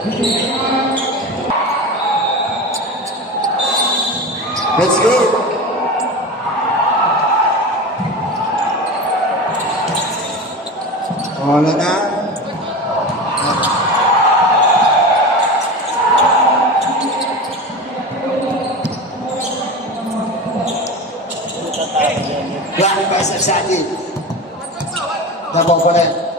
Let's go. Wala na. Black versus Saki. Double pa rin.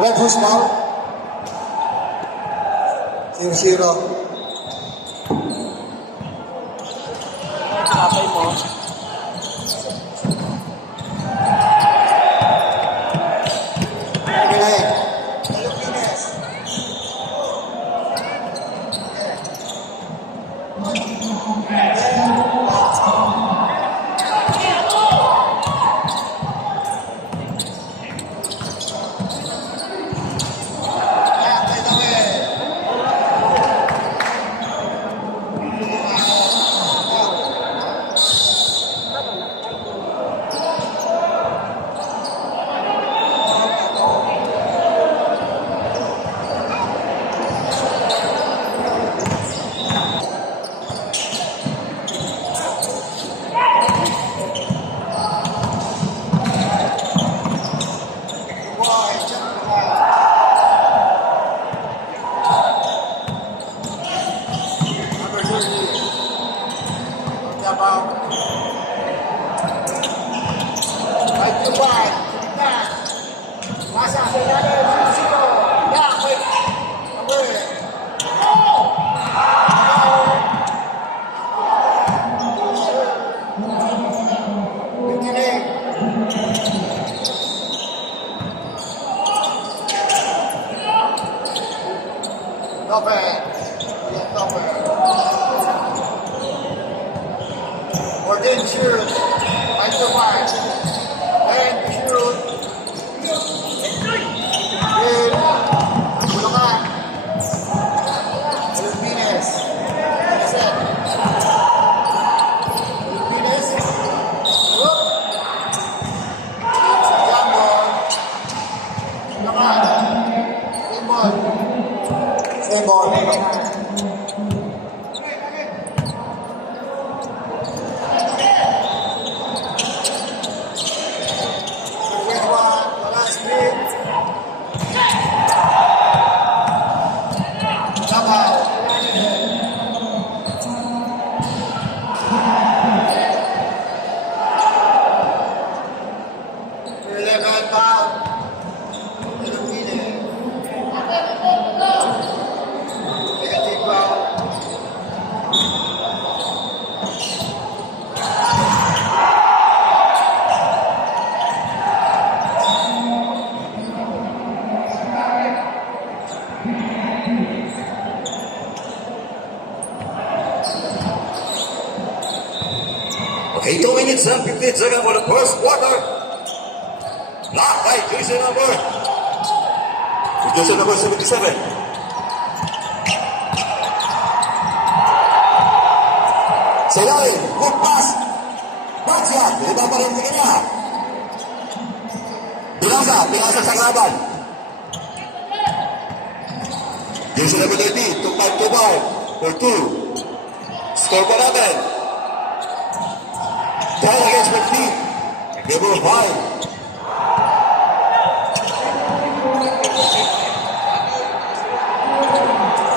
Red Horse Mall. 0-0. Kapay mo. Foul. Right to wide. Nah. Masa sa ilalim. 0-0. Yeah, wait. Away. Tope. Tope. Ordain shoot. Right to wide. And shoot. Good. Bulacan. Filipinas. That's it. Filipinas. Whoop. Jambon. Bulacan. Simon. Simon. Okay, 2 minutes and 15 seconds for the first quarter. Locked by jersey number 77. Selain, good pass. Bajian, lima rin sa kanya. Pinasa sa kalaban. Jersey number 30, 2-5 for 2. Score pa natin. Tie against McLean. Number 5.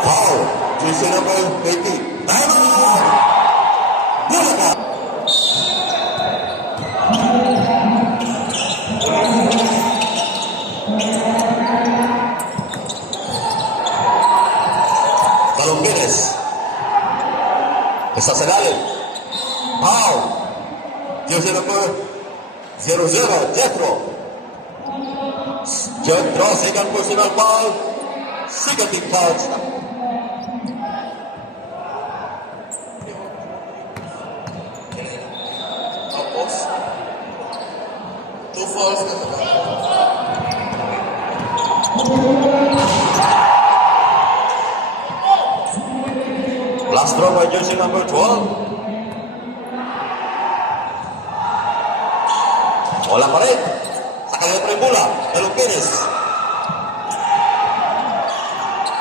Foul. Jersey number 30. Time out! Bulacan. Balongenes. Isa sa lalim. Foul. Jersey number 00, Jethro. Jethro, second personal foul. Second team foul. Tapos, 2 fouls na naman. Last throw by jersey number 12. Wala pa rin. Sa kanila pa rin bola. Balongenes.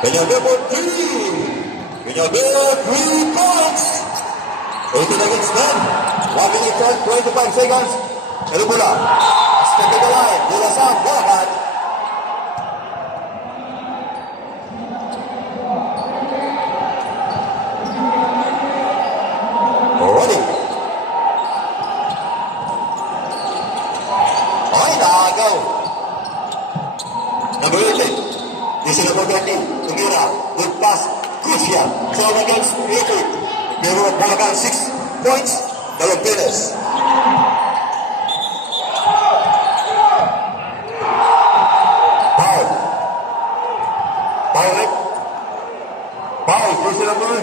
Peñalver for 3. Peñalver, 3 points. 18 against 10. 1 minute and 25 seconds. Hello bola. Step to the line. Bola sa Bulacan. Rolling. Ay, nagaw. Number 18. This is number 20. Tugira. Good pass. Crucial. 12 against 18. Pero Bulacan 6 points. Balongenes. Foul. Foul, Rick. Foul. Jersey number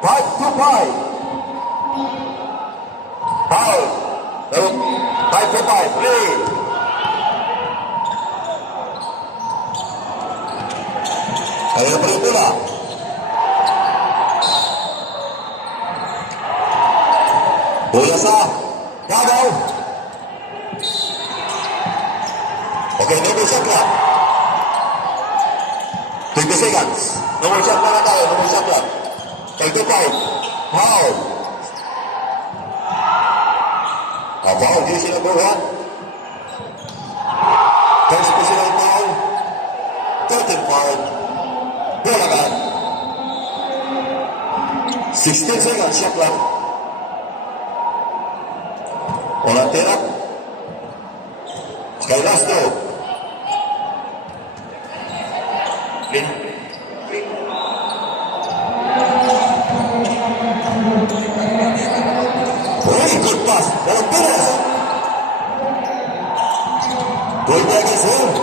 5-5. Foul. 5-5. Play. Kaya pa rin bola. Bola sa Davao. Okay, no more shot clock. 20 seconds. No more shot clock na tayo. No more shot clock. 35. Foul. Foul, jersey number 1. First personal foul. 13 foul. Bulacan. 16 seconds shot clock. Walang tira. Kay Lasto. Lin. Very good pass. Walang Perez. Goal back is home.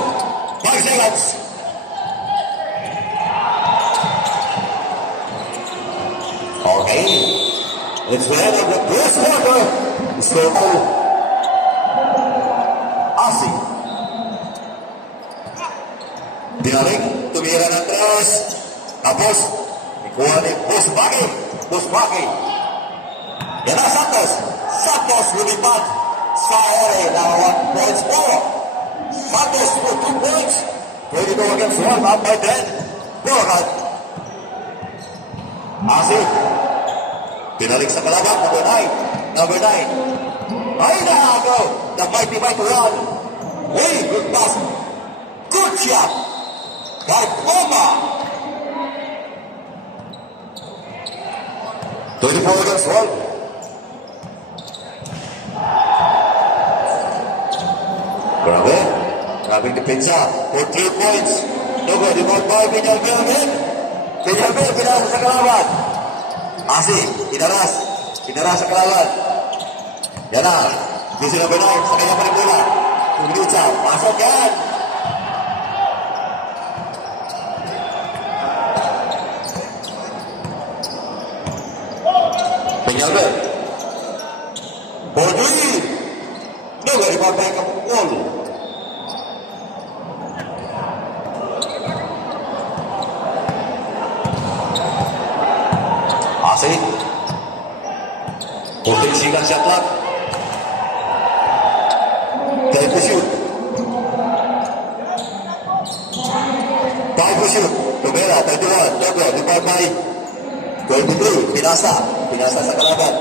5 seconds. Okay. It's the end of the first quarter. Score. Asi. Dinarik. Tumira ng tres. Tapos, ikuha ni Busbaki. Busbaki. Yan na Santos. Santos lumipat. Sky now 1 points more. Santos for 2 points. 22 against 1. Up by 10. Burakan. Asi. Pinalik sa kalaban. Number 9. Number 9. Ay na go. The mighty run. Hey, good pass. Good shot. By Poma. 24 against 1. Grabe. Grabing depensa. For 3 points. Logo, rebound by Peñalver again. Peñalver, pinasa sa kalaban. Asi, inaras. Inaras sa kalaban. Yan na. Busy number 9 sa kanyang panipula. Tumilicha. Pasok yan. Peñalver. For 3. Logo, rebound by Kapupol. Asi. 14 seconds shot clock. Time to shoot. Time to shoot. Tumera, 31. Logo, rebound by 23. Pinasa. Pinasa sa kalaban.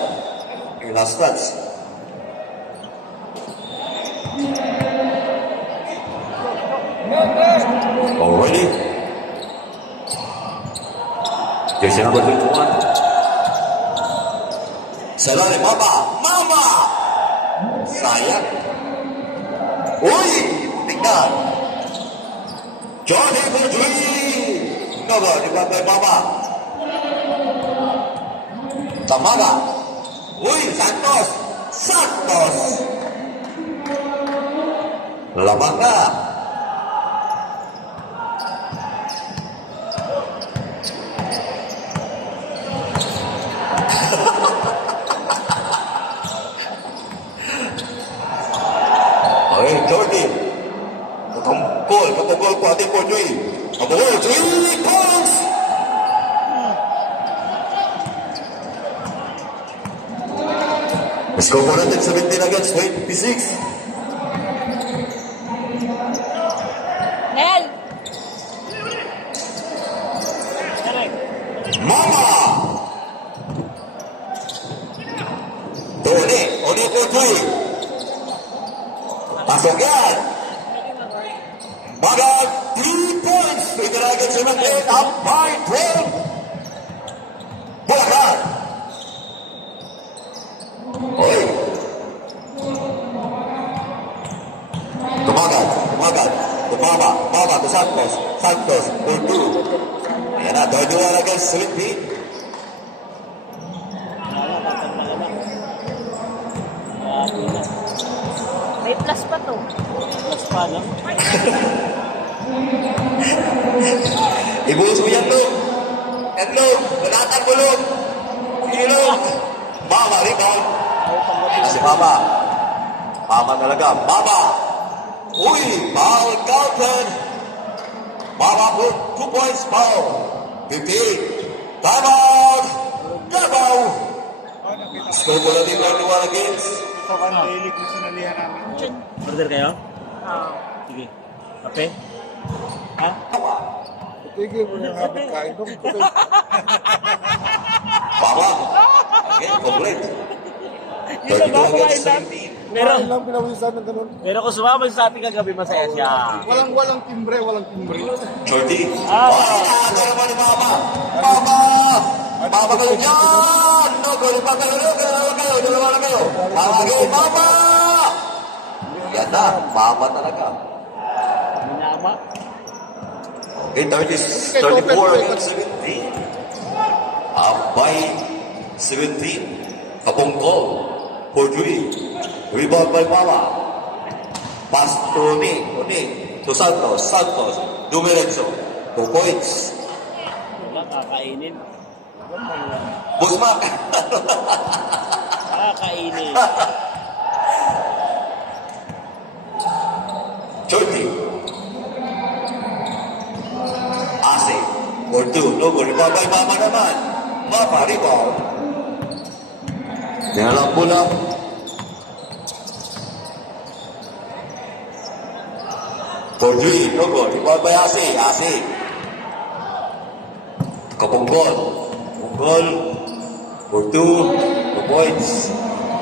Yung last touch. Already. Jersey number 21. Salari, Mama! Mama! Sayang. Uy! Tingnan. Johnny Bujui! Nogo, di ba kay Mama? Tamaga. Uy, Santos! Santos! Lamang na. Okay, Jordy. Kapagol ko ating po, Joy. Kapagol, 3 points! Score 417 against 26. Nel! Mama! Tony, Oni po, Joy. Pasok yan. Maga, 3 points. Pinaragan sa mga up by 12. Bulacan. Oy. Tumagat. Tumama to Santos. Santos, for 2. Ayan na, 31 against 17. May plus pa to. Plus pa, no? Ibuhos mo yan, Lug. Yan, Lug. Manatang mo, Lug. Sige, Lug. Mama, rebound. Si Mama. Mama talaga. Mama. Uy, foul counted. Mama put 2 points foul. 58. Time out. Davao. Score mo natin 91 against. Ito ka na. Daily ko sinalihan namin. Order kayo? Oo. Sige. Kape? Ha? Tigil mo yung habit kain ko. Mama. Again, complete. Hindi na ba kumain lang? Pero, Lang pinawisan ng ganun. pero kung sumama sa ating kagabi, masaya siya. Walang timbre. Jordy. Ah. Ay, ano naman ni Mama? Mama! Mama kayo dyan! No, dalawa na kayo. Mama kayo, Mama! na, mama talaga. Minama. Okay, 34 against 17. Up by 17. Kapungkol for 3. Rebound by Mama. Pass to Oning to Santos. Santos. Dumiretso. 2 points. Wala, kakainin. Busmak. Kakainin. Chorty. Ase. For 2. No goal. Rebound by Mama naman. Mama, rebound. Dinalang bola. For 3, no goal. Rebound by Ase. Ase. Kapunggol. Punggol. For 2. 2 points.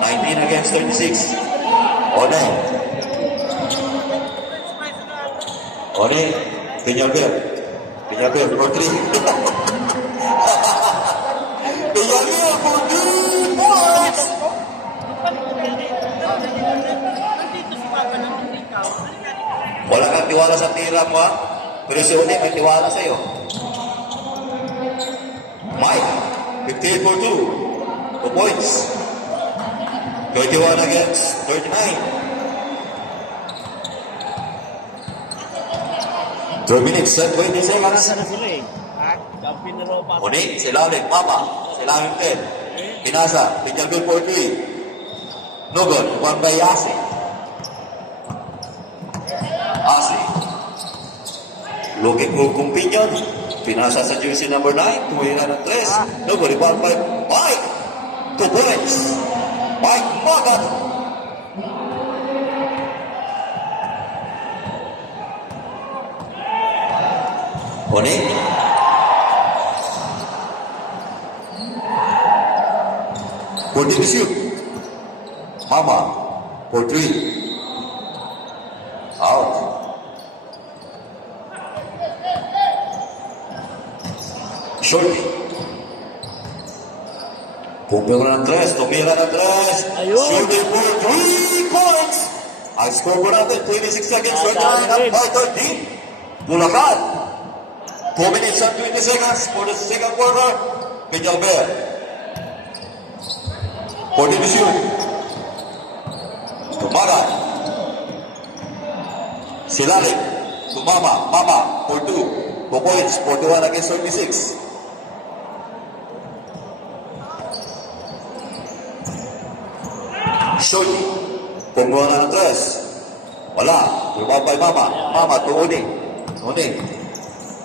19 against 36. One. One. Peñalver. Peñalver for 3. Peñalver for 3 points. Wala kang tiwala sa tira mo, ha? Pero si One may tiwala sa'yo. Mike, 58 for 2. 2 points. 21 against 39. 12 minutes and 20 seconds. Nasa na sila eh. Ha? Kampi na raw pa. Uni, sila ulit, Mama. Sila ulit. Pinasa, Peñalver for 3. No good. One by Ase. Ase. Looking for Cumpinyon. Pinasa sa jersey number 9. Tumira ng 3. No good. Rebound by Mike. 2 points. Mike Magat. Uni. For the shoot. Mama. For 3. Out. Shorty. Pumira ng 3. Tumira ng 3. Ayun. Shorty for 3 points. Ang score po natin, 26 seconds. 29 up by 13. Bulacan. 2 minutes and 20 seconds for the second quarter. Peñalver. For the shoot. Tumagan. Silalim. Tumama. Mama. For 2. 2 points. 41 against 36. Shorty. Pumuha na ng 3. Wala. Rebound by Mama. Mama to Uning. Uning.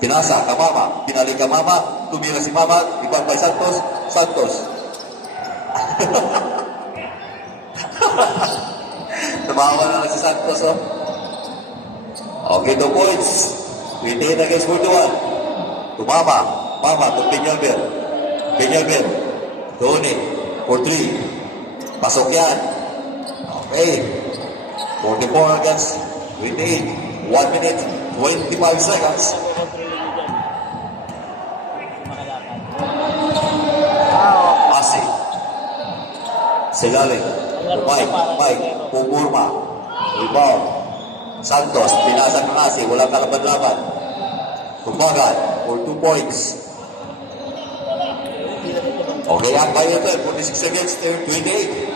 Pinasa ka Mama. Pinalik ka Mama. Tumira si Mama. Rebound by Santos. Santos. Tumawa na lang si Santos. Oh. Okay, 2 points. 28 against 41. Tumama. Mama to Peñalver. Peñalver. Tony. For 3. Pasok yan. Okay. 44 against 28. 1 minute, 25 seconds. Asi. Silalim. Mike. Pumurma. Rebound. Santos. Pinasag ng Asi. Walang kalaban-laban. Tumagan. For 2 points. Okay, ang bayan ito. 46 against 28.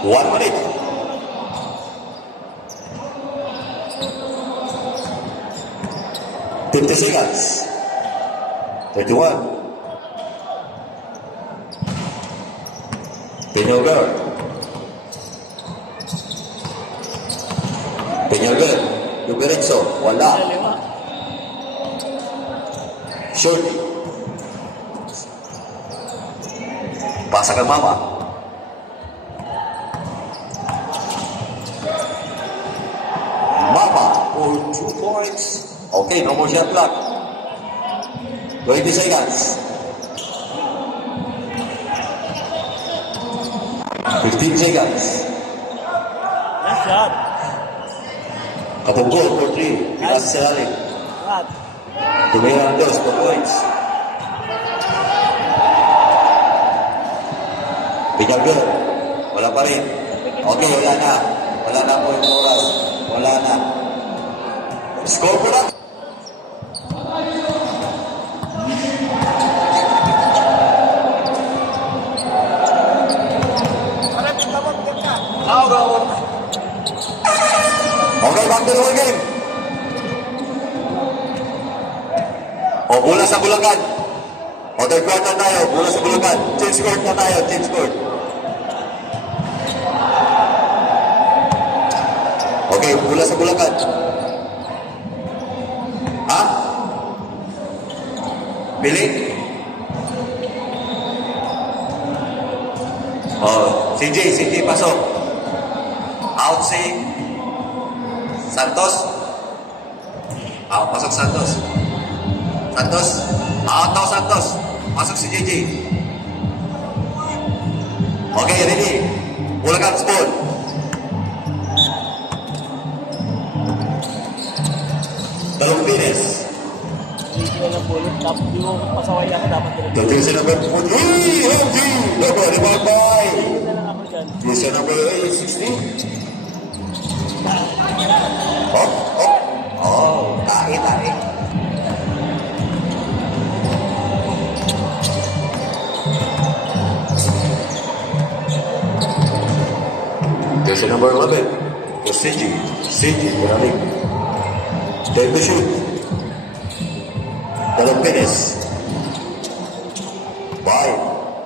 1 minute. $50 seconds. 31. Peñalver. Peñalver. Dumiretso. Wala. Shorty. Pasa kay Mama. Mama for 2 points. Okay, no more shot clock. 20 seconds. 15 seconds. Nice shot. Kapunggol for 3. Pinasa si Haling. What? Tumira ng 2 points. Peñalver. Wala pa rin. Okay, wala na. Wala na po yung oras. Wala na. Score po na. Okay, back to the whole game. O, bola sa Bulacan. O, third quarter tayo. Bola sa Bulacan. Change court na tayo. Change court. Okay, bola sa Bulacan. Ha? Pili? Oh, CJ, pasok. Out si Santos. Pasok Santos. Out daw Santos. Pasok si JJ. Okay, ready. Bulacan ball. Dalawang Pines. Hindi ko lang bullet. Tapos yung pasaway ako dapat talaga. Jersey number 43, MG. Number 5. Hindi na lang ako dyan. Jersey number 16. Tae. Jersey number 11. For CG, balik. Time to shoot. Dalawang Pines. 5.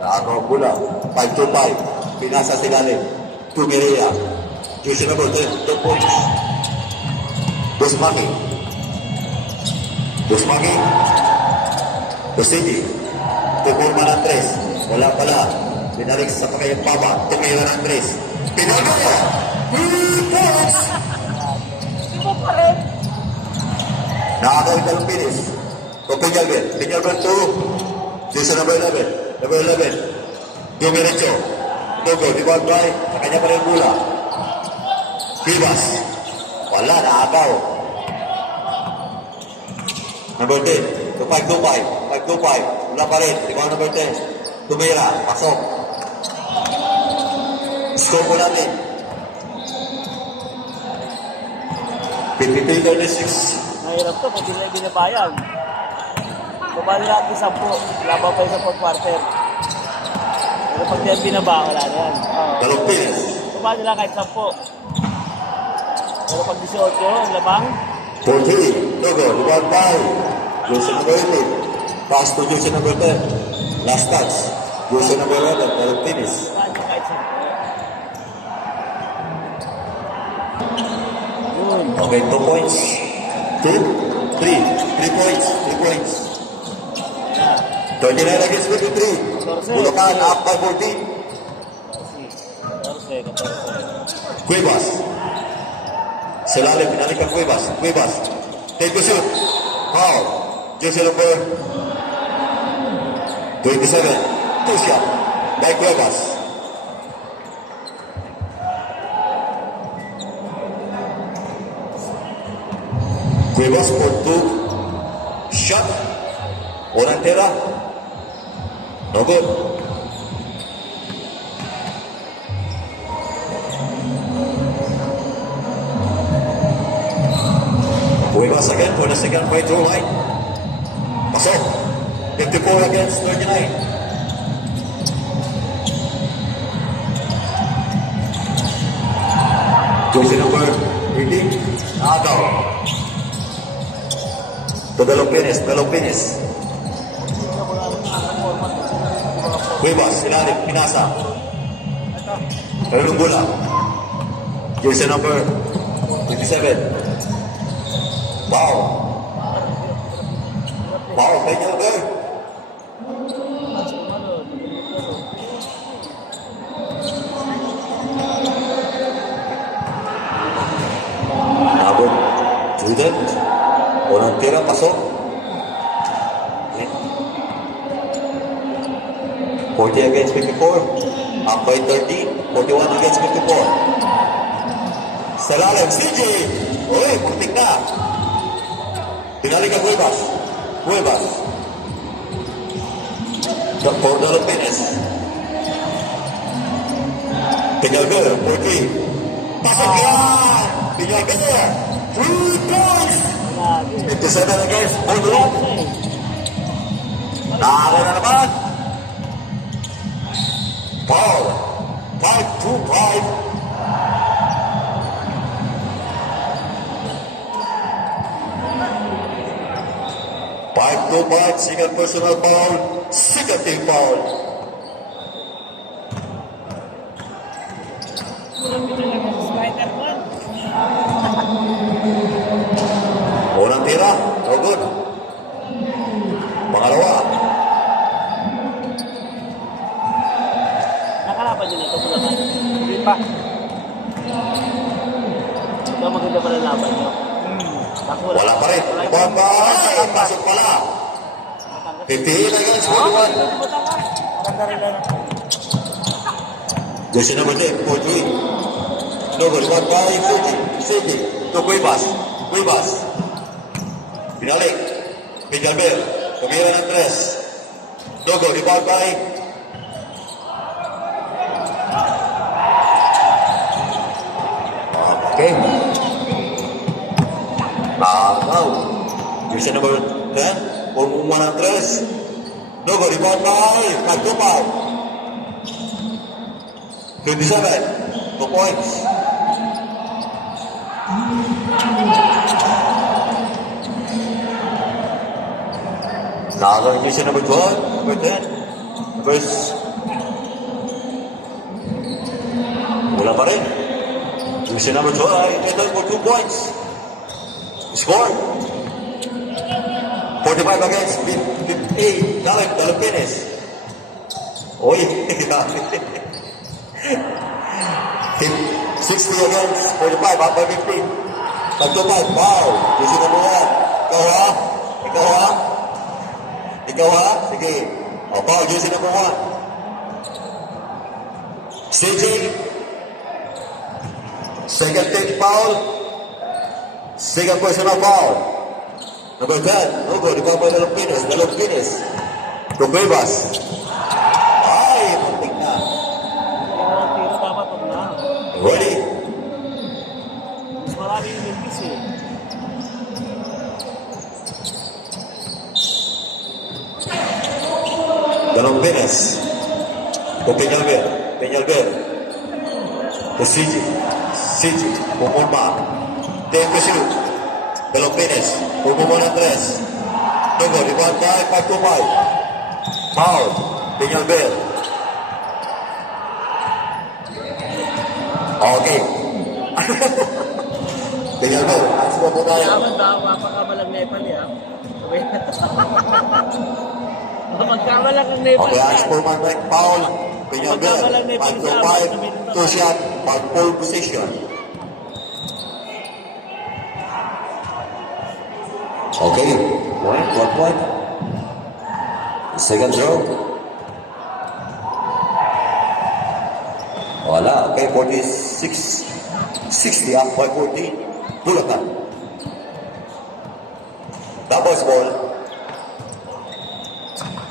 Nakakaw bola. 5 to 5. Pinasa si Galing. Tumiria. Jersey number 10. 2 points. Busmaki. Busidi. Tukurma ng 3. Wala pala. Binalik sa pakayang papa. Tumira ng 3. Pinagaya. 3 points. Di mo pa rin. Nakakawin dalawang Pines. Pinyalben 2. Jersey number 11. Number 11. Dumiretso. Dogo. Rebound by. Sa kanya pa rin bola. Vivas. Wala, nakakaw. Number 10. 5-2-5. Wala pa rin. Rebound number 10. Tumira. Pasok. Score po natin. 53-36. Mahirap to pag hindi na binabayang. Bumali natin 10. Laban pa yung sa fourth quarter. Pero pag yan binaba, wala na yan. Dalawang Pines. Bumali lang kahit 10. Pero pag 18, ang lamang. 14. Dogo. Rebound by. Jersey number 18. Pass to Jersey number 10. Last touch. Jersey number 11. Dalawang Pines. Bumali kahit 10. Yun. Okay, 2 points. 2, 3 points. 39 against 53. Bulacan up by 14. 14. Cuevas. Selalim, pinalik ang Cuevas. Take the shoot. Foul. Jersey number 27. Two shot by Cuevas. Cuevas for 2 shot. Orang tira. No good. Cuevas again for the second free throw line. Pasok. 54 against 39. Jersey number 18. Agaw. To Dalong Pines. Cuevas, ilalim, pinasa. Meron bola. Jersey number 27. Wow, Peña Ver. Nabot, Juden. Unang tira, pasok. 40 against 54. Up by 30. 41 against 54. Selalim, CJ. Uy, putik na. Pinalik ang Cuevas. For Dalong Pines. Peñalver, 14. Pasok yan! Peñalver, 3 points! Lagi. 57 against 48. Lagi eh. Nakaroon na naman. Foul. 5-2-5. Second personal foul, second team foul. Unang tira, no good. Pangalawa, Nakalaban nyo na ito, Bulacan. Hindi pa. Ito maganda pala laban nyo. Ako, wala pa rin. Bambay, pasok pala. 58 against 41. Maganda rin lang. Jersey number 10, 4-3. No good, one by City. No, Cuevas. Pinalik. Peñalver. Tumira ng 3. No good, rebound by okay. Now, jersey number 10, pumuma ng 3. No good, rebound by Pagtupal. 27, 2 points. Nakakang jersey number 12, number 10, wala pa rin. Jersey number 12 ay ito for 2 points. Score. 45 against 58. Dalapines. Oy, 60 against 45, up by 15. Pagtupad, foul. Jersey number 1. Ikaw ha? Sige. O, foul, jersey number 1. CJ. Second team foul. Second personal foul. Number 10. No good. Ikaw pa Dalapines. Cuevas. Ay, muntik na. Ang tiro dapat pag na. Ready? Mas marami yung milkis eh. Dalapines. To Peñalver. To CJ. Pumulma. Tempo shoot. Dalapines. Pumulma ng 3. No good. Rebound by 5-2-5. Foul. Peñalver. Okay. Peñalver. Ayos mo po tayo. Dapat daw, mapakamalang Nepal eh ha. Magkamalang ang Nepal Okay, as yan. per my right foul, Peñalver, 5-5, 2 shot, by pole position. Okay, one point. Second throw. Wala, okay, 46, 60 up by 14. Bulacan. Doubles ball.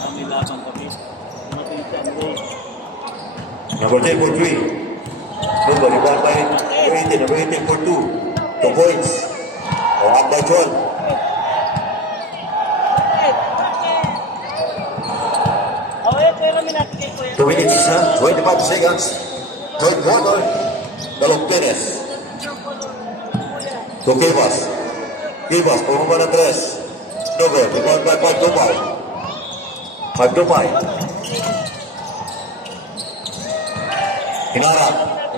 Kami laban kami. Matay si Andre. Number 10 for 3. Number rebound by 18. Number 18 for 2. 2 points. O up by 12. Okay, pero minakikay ko yan. 2 minutes, 25 seconds. Third quarter. Dalapines. To Cuevas, pumaba na 3. No good. Rebound by 5-5. 5-5. Hinarap.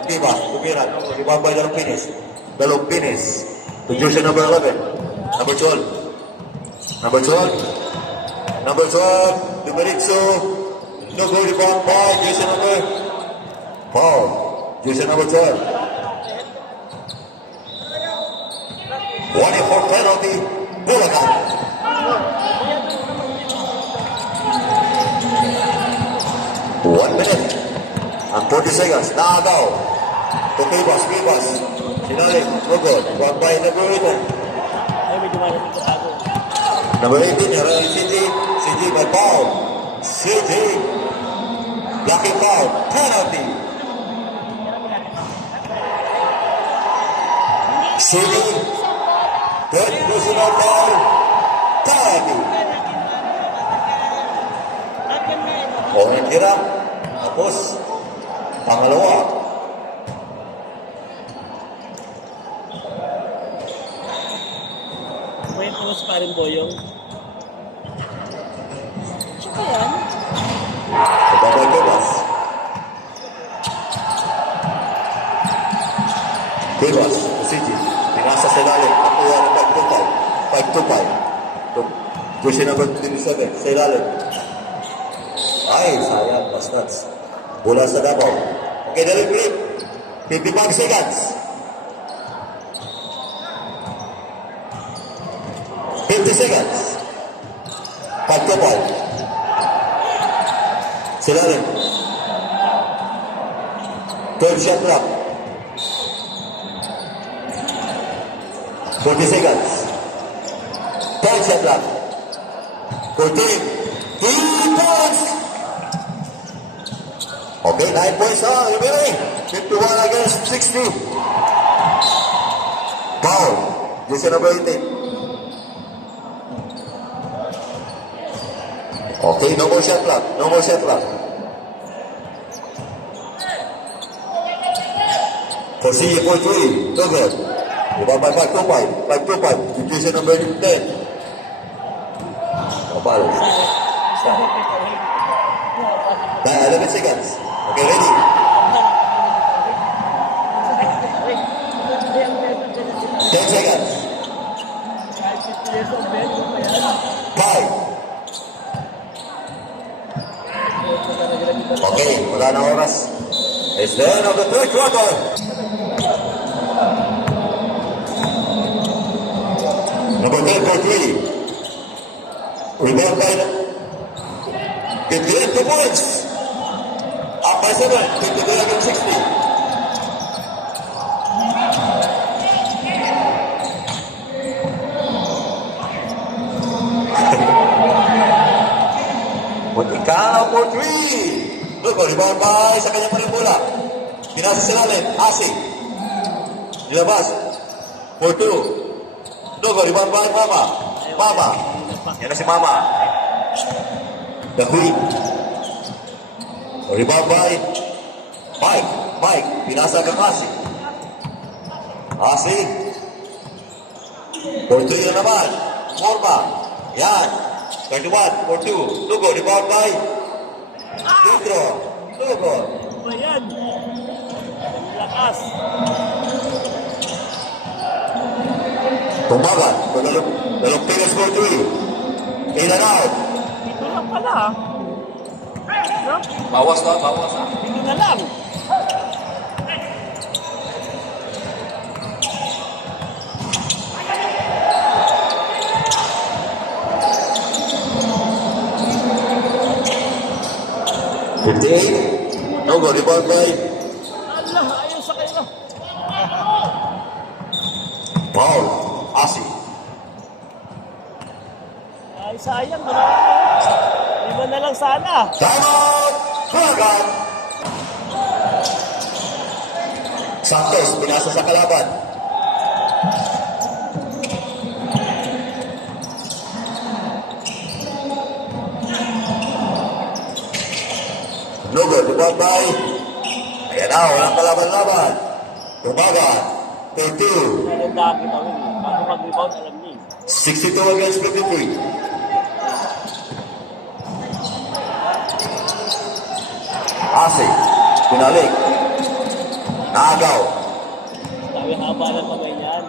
Cuevas, tumira. Rebound by Dalapines. To jersey number 11. Number 12. Dumeritso. No good. Rebound by jersey number foul. Jersey number 12. 1 for penalty. Bulacan. One minute and 40 seconds. Nakagaw. To Cuevas. Sinalik. No good. Rebound by number 18. Ay, medyo malamig ka tago. Number 18, Harold CJ by foul. CJ. Blocking foul. Penalty. Sini. Third personal foul. Tagi. O, natira. Tapos, pangalawa. May post pa rin Boyong. Ayan. Sababay Cuevas. Cuevas, Usiji. Pinasa sa ilalim. Nakuha ng 5-2-5. 5-2-5. Jersey number 27. Sa ilalim. Ay, sayang. Bastats. Bola sa Davao. Okay, delivery. 55 seconds. 50 seconds. 5-2-5. Silalim. Third shot clock. 40 seconds. Third shot clock. 14. 3 points. Okay, 9 points now. Remaining. 51 against 60. Foul. Jersey number 18. Okay, no more shot clock. No more shot clock. For CA 4-3, no good. Diba by 5-2-5. 5-2-5. Situation number 10. Kapal. 11 seconds. Okay, ready. 10 seconds. 5. Okay, wala na oras. It's the end of the third quarter. Number 10 for 3. Rebound by 58 points. Up by 7. 53 against 60. Muntikana for 3. Look, rebound by sa kanya pa rin bola. Pinasa sa lalim. Asi. Nilabas. For 2. Look, rebound by Mama. Mama. Yan na si Mama. The Queen. Rebound by Mike. Mike. Pinasa kang Asi. Asi. For 2 yun naman. Forma. Yan. 31 for 2. Lugo, rebound by Pedro. Lugo. Ano yan? Lakas. Tumbagan. Dalong Pires for 3. In and out. Dito lang pala. No? Bawas na, bawas na. Dito na lang. Lugo, rebound by Allah, ayaw sa kayo. Paul. Asi. Ay, sayang. Lima na lang sana. Timeout! Hulagan! Santos, pinasa sa kalaban. Lugo, rebound by ayan na, walang kalaban-laban. Tumagan. 32. Maganda kita rin. Bago mag-rebound, alam niyo. 62 against 53. Asi. Pinalik. Nagaw. Sabi haba ng kamay niyan.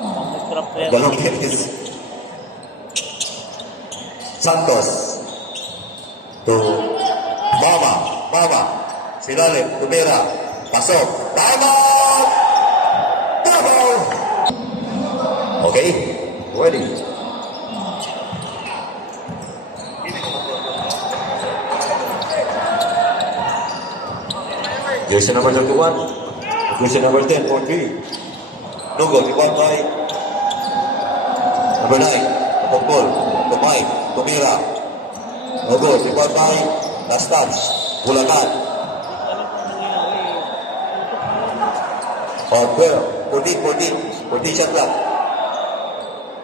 Ang nag-trap na yan. Galong tennis. Santos. To Mama. Mama. Silalim. Tumira. Pasok. Tama! Tama! Okay. Ready. Jersey number 31. Jersey number 10 for 3. Lugo, rebound by number 9. Pagpol. Tumay. Tumira. Lugo, rebound by last touch. Bulacan. Alam ko nangyari. On 12. 14 shot clock.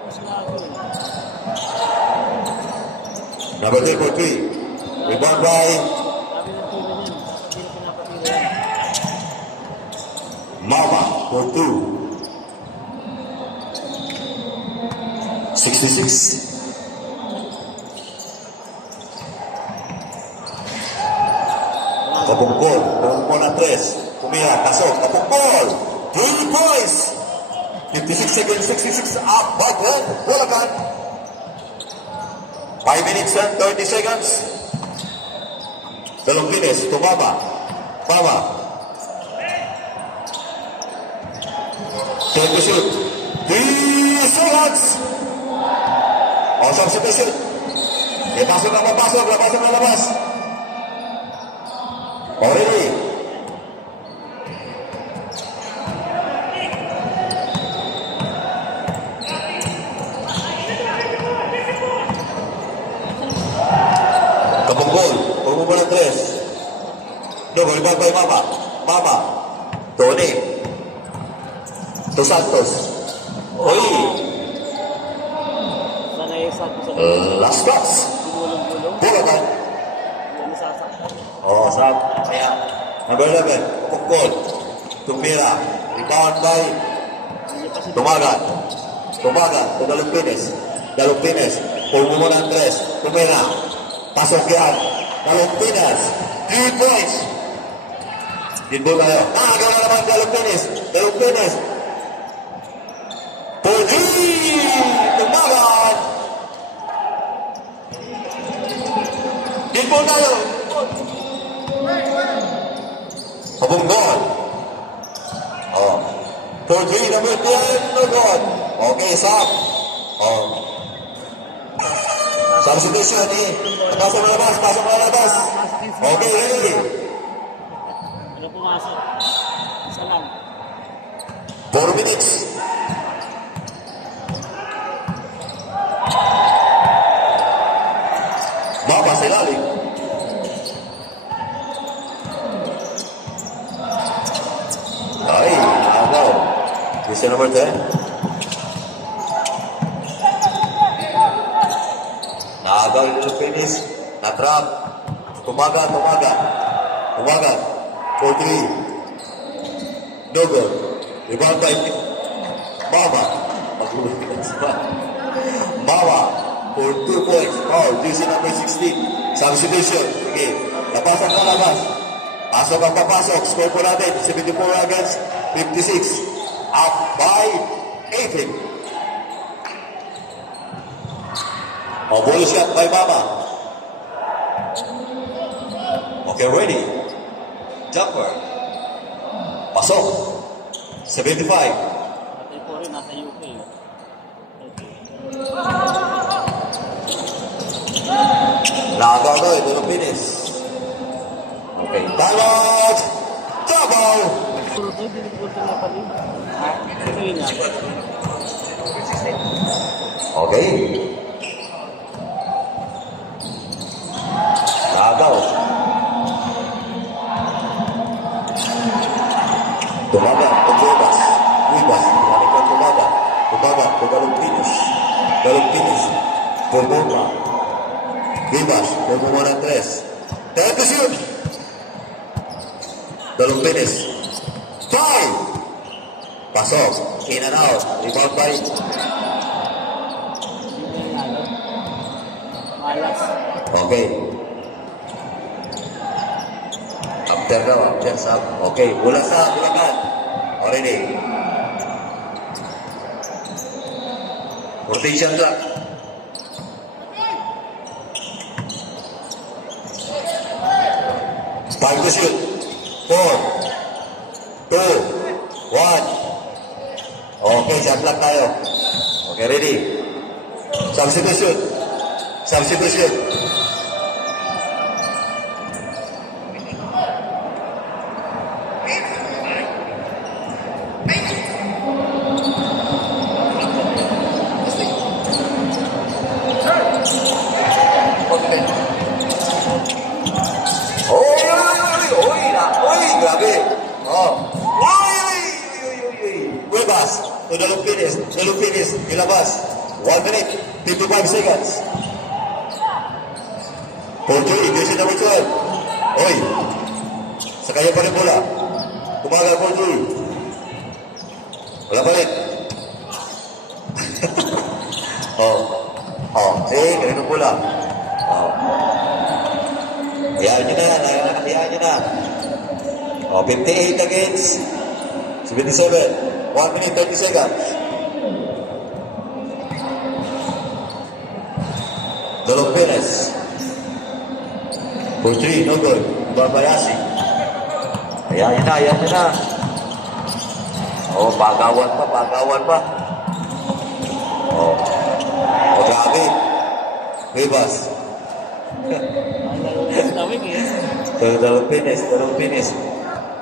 Mas lagi. Number 3 for 3. Rebound by Sabi ng tira niyan. Hindi na pinapatira yan. Mama for 2. 66. Kapungkol na 3. Kumira, pasok, kapungkol. 3 points. 56 seconds, 66 up, Butland, Bulacan. 5 minutes and 30 seconds. Dalongines, tumama. Pama. Take the shoot. 3 seconds. Substitution. Pasok na labas. Already. Kapungkol, pagbubo ng 3. No, rebound by Mama. Tony. Dos Santos. Oy. Sanay sa sa Last shots. gulong-gulong. Bulacan. Yan nasasaktan. Sab. Kaya. Number 11, Kapungkol. Tumira. Rebound by Hindi pa si Tumagan to Dalongpines. Pulmo ng 3. Tumira. Pasok yan. Dalongpines. 3 points. Dinbol tayo. Gawa naman Dalongpines. For 3. Tumagan. Dinbol tayo. Kapungkol. For 3, number 10, no good. Okay, Sam. Substitution eh. Pasok na labas. Okay, ready. Ano pumasok? Isa lang. 4 minutes. Mama sa ilalim. Ay, agaw. Gusto number 10. Naagaw yung finish. Na-trap. Tumagan. 4-3. No good. Rebound by Mama. Mama. For 2 points. Jersey number 16. Substitution. Okay. Lapasan ka labas. Pasok ang papasok. Score po natin. 74 against 56. Up by 18. Ball shot by Mama. Okay, ready. Jumper. Pasok. 75. Patay po rin, nasa UK. Nagaw na ito ng finish. Okay. Ballot. Double. Puro to, dinipulta na pa rin. Ito yun yan. Okay. Nagaw. Tumaga. Tumagas. Tumaga. Tumaga. Galong-Pinos. Tumaga. Vivas. Tumaga ng 3. Time to shoot. Galong-Pinos. 5. Pasok. In and out. Rebound by Malas. okay. After sub. Okay. Bola sa Bulacan. Already. Rotation clock. Time to shoot. 4, 2, 1. Okay, shot clock tayo. Okay, ready. Substitution. Grabe. to the Lupinis. The Lupinis, ilabas. 1 minute, 55 seconds. 4-3, jersey number 12. Oy, sa kanya pa rin bola. Tumagal 4-3. Wala pa rin. See, ganun bola. Hayaan nyo na yan, hayaan nyo na. 58 against 77. 1 minute, 30 seconds. Dolog Perez. For 3, no good. Barbayasi. Hayaan nyo na, hayaan nyo na. Pagawan pa. Grabe. Bebas. Tawag eh. Dalawang Pines.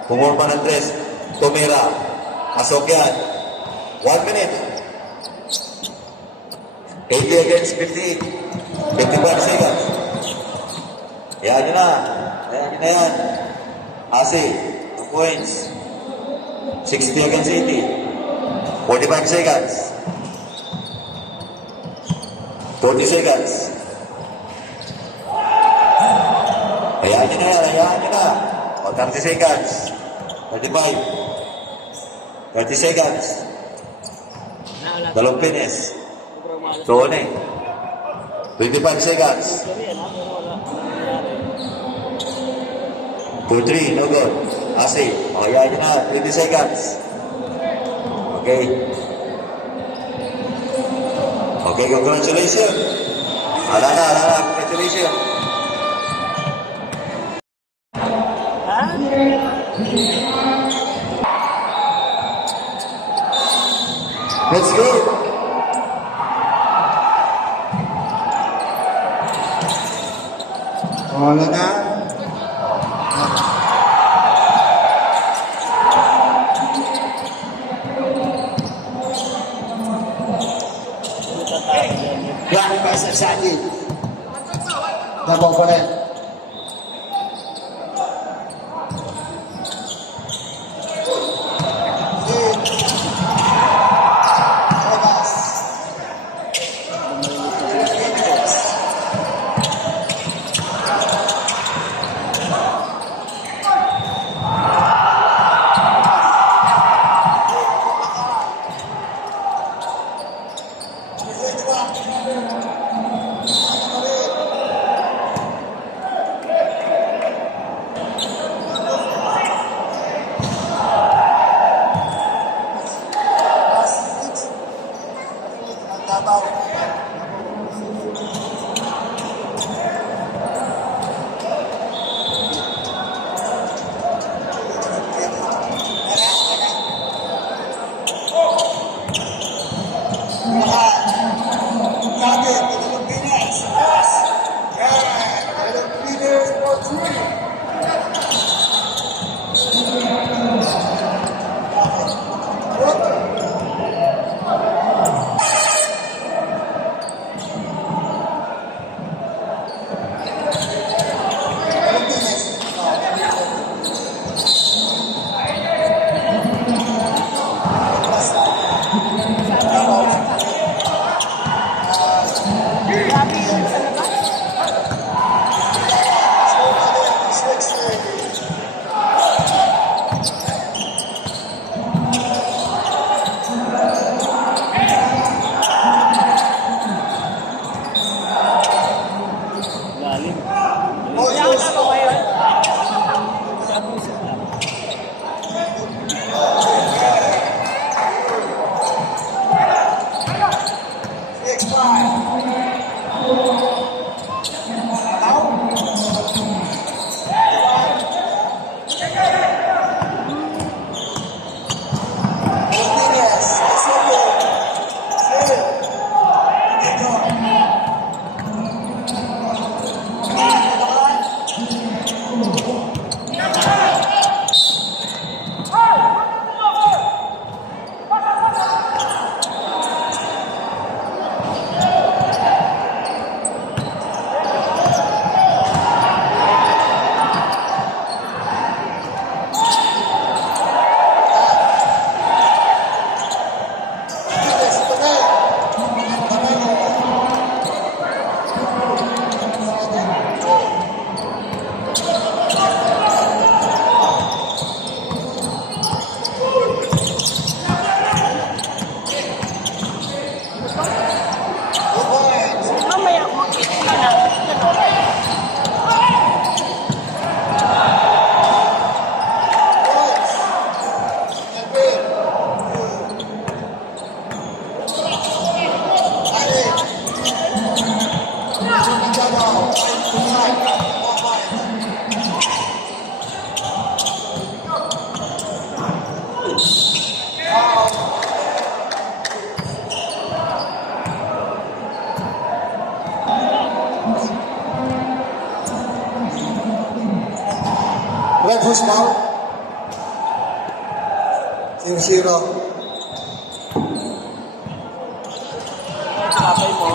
Pumorma ng 3. Tumira. Pasok yan. 1 minute. 80 against 58. 55 seconds. Yan nyo na. Yan. Asi. 2 points. 60 against 80. 45 seconds. 40 seconds. Hayaan nyo na. 30 seconds. 35. 30 seconds. Dalawang Pines. Tone. 25 seconds. 2-3, no good. Asi. Hayaan nyo na. 20 seconds. Okay. Okay, congratulations. Ala na. Congratulations. Ha? Let's go. Wala na. Black pass at Saki. Double for it. Philippines foul. 0-0. Kapay mo.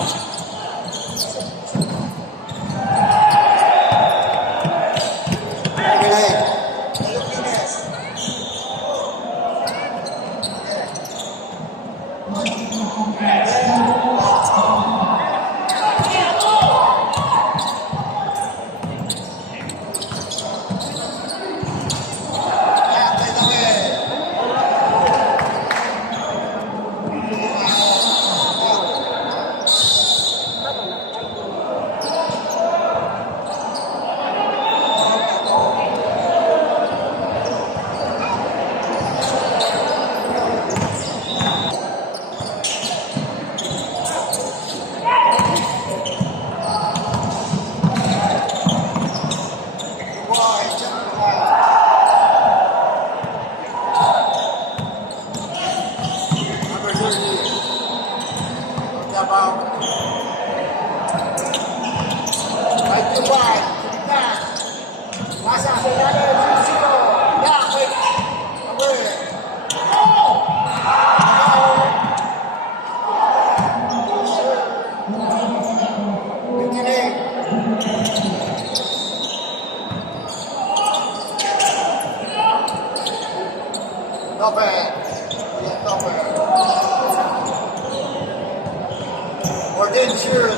Ordain shoot.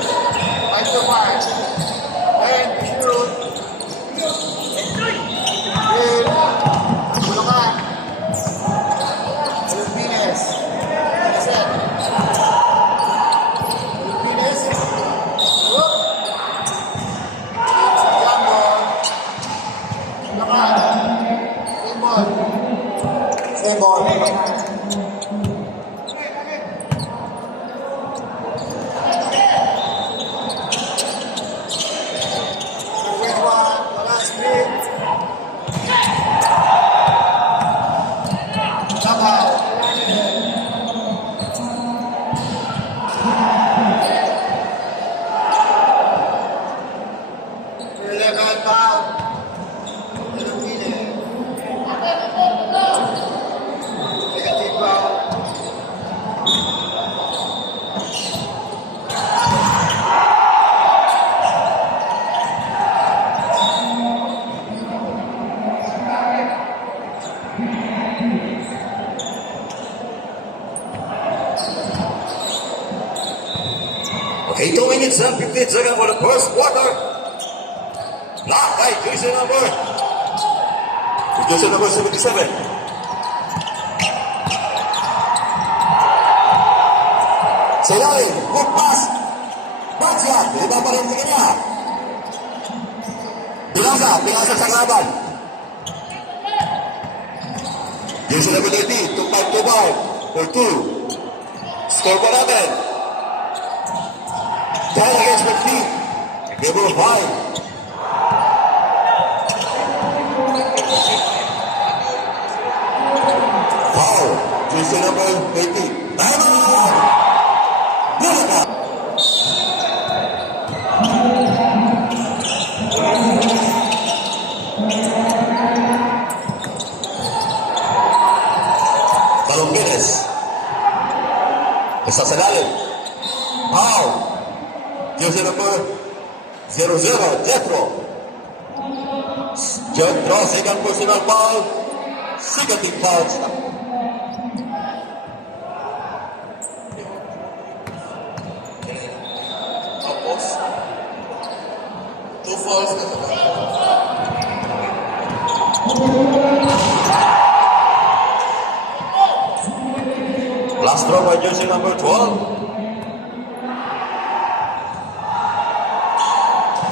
Michael White. And shoot. Good. Bulungan. Filipinas. Set. Filipinas. Whoop. Jambo. Bulungan. Simon. Same ball. Okay, 2 minutes and 15 seconds for the first quarter. Block by jersey number 77. Sa ilalim, good pass. Batsyan, iba pa rin sa kanya. Pinasa sa kalaban. Jersey number 30, 2-5 for 2. Score pa natin. 10 against 15. Give her 5. Foul. Jersey number 30. Time out! Bulaga. Balongines. Isa sa lalim. Foul. Jersey number 00, Jethro. Jethro, second personal foul. Second team foul. Tapos, 2 fouls na sa Last throw by jersey number 12.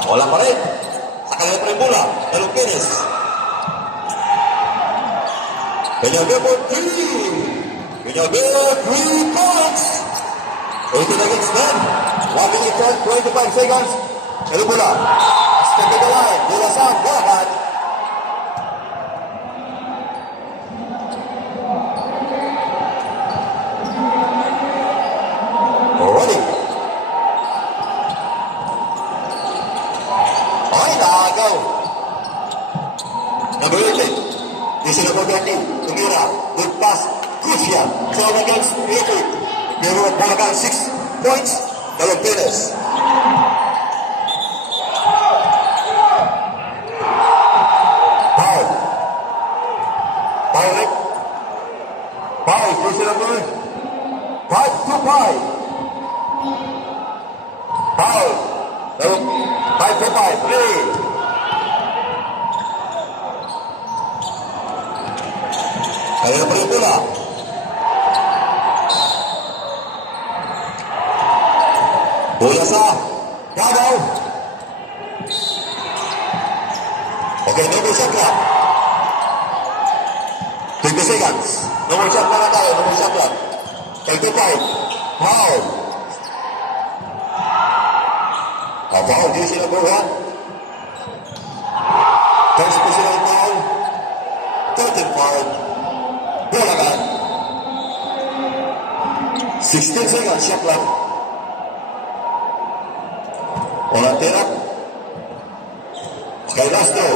Wala pa rin. Sa kanila pa rin bola. Dalong Pines. Peñalver for 3. Peñalver, 3 points. 18 against 10. 1 minute and 25 seconds. Dalong bola. Step to the line. Bola sa Bulacan. Running. Ay, nagaw. Number 18. Jersey number 20, Tumira, good pass, Crucial, thrown against Ricky. Pero Bulacan 6 points, Dalong Perez. Foul. Foul, Rick. Foul, Jersey number 5-5. Foul. Dalong 5-5, Lee. Kaya na pa rin pula. Bola sa Davao. Okay, no more shot clock. 20 seconds. No more shot na tayo. No more shot clock. 25. Foul. Foul. Hindi sila buha. First personal foul. 13 foul. Bulacan. 16 seconds shot clock. Orang tira. Kay Lastro.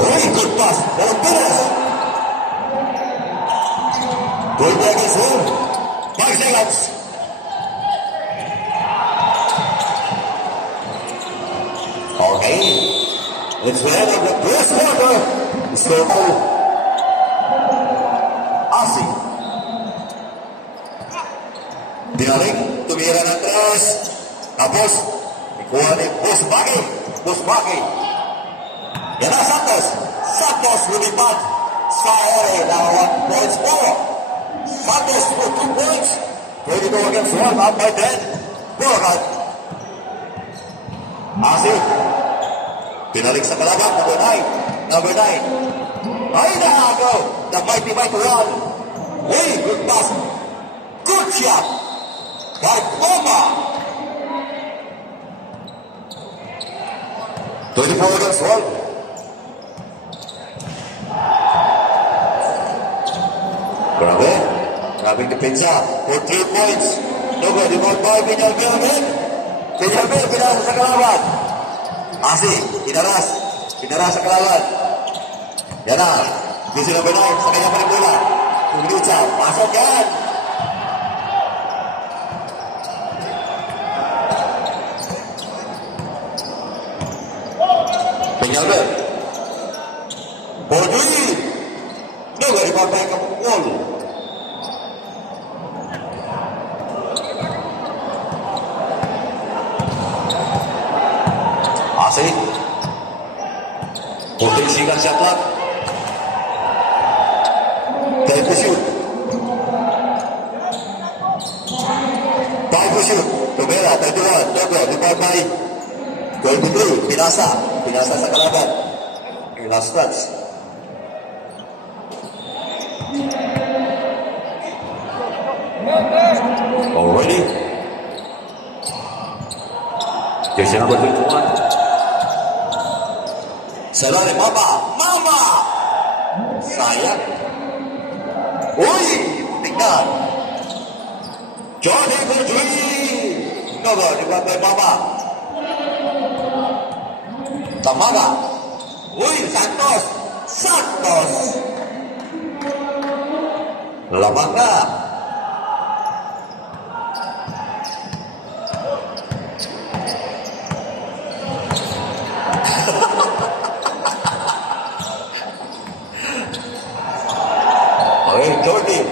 Very good pass. Dalong Perez. Goal back is home. 5 seconds. Okay. It's the end of the first quarter. Score Asi. Dinaling, tumira ng 3. Tapos, ikuha ni Busbaki. Busbaki. Yan na, Santos. Santos lumipad sa ere na 1 points more. Santos for 2 points. 22 against 1, up by 10. Bulacan. Asi. Dinaling sa kalaban, number 9. Number 9. Ay na go. The mighty run. Hey, good pass. Good shot. By Poma. 24 against 1. Grabe. Grabing depensa. For 3 points. Lugo, di mo by Pinyalbel. Pinyalbel, pinasa sa kalaban. Asi, pinaras. Pinaras sa kalaban. Yan na. Jersey number 9 sa kanya pa rin bola. Pumilicha. Pasok yan. Penyalbel. Bodui. Lugar ibabay ka pukul. Asik. Potensikan shot clock. Time to shoot. Time to shoot. Tumera, 21. Dogo, rebound by 23. Pinasa. Pinasa sa kalaban. Last touch. Already. Jersey number 21. Sarali, Mama! Mama! Sayang. Uy! Tingnan. Johnny Godwin! Nogo, rebound by Mama. Tamaga. Uy, Santos! Santos! Lamang na. Okay, Jordan.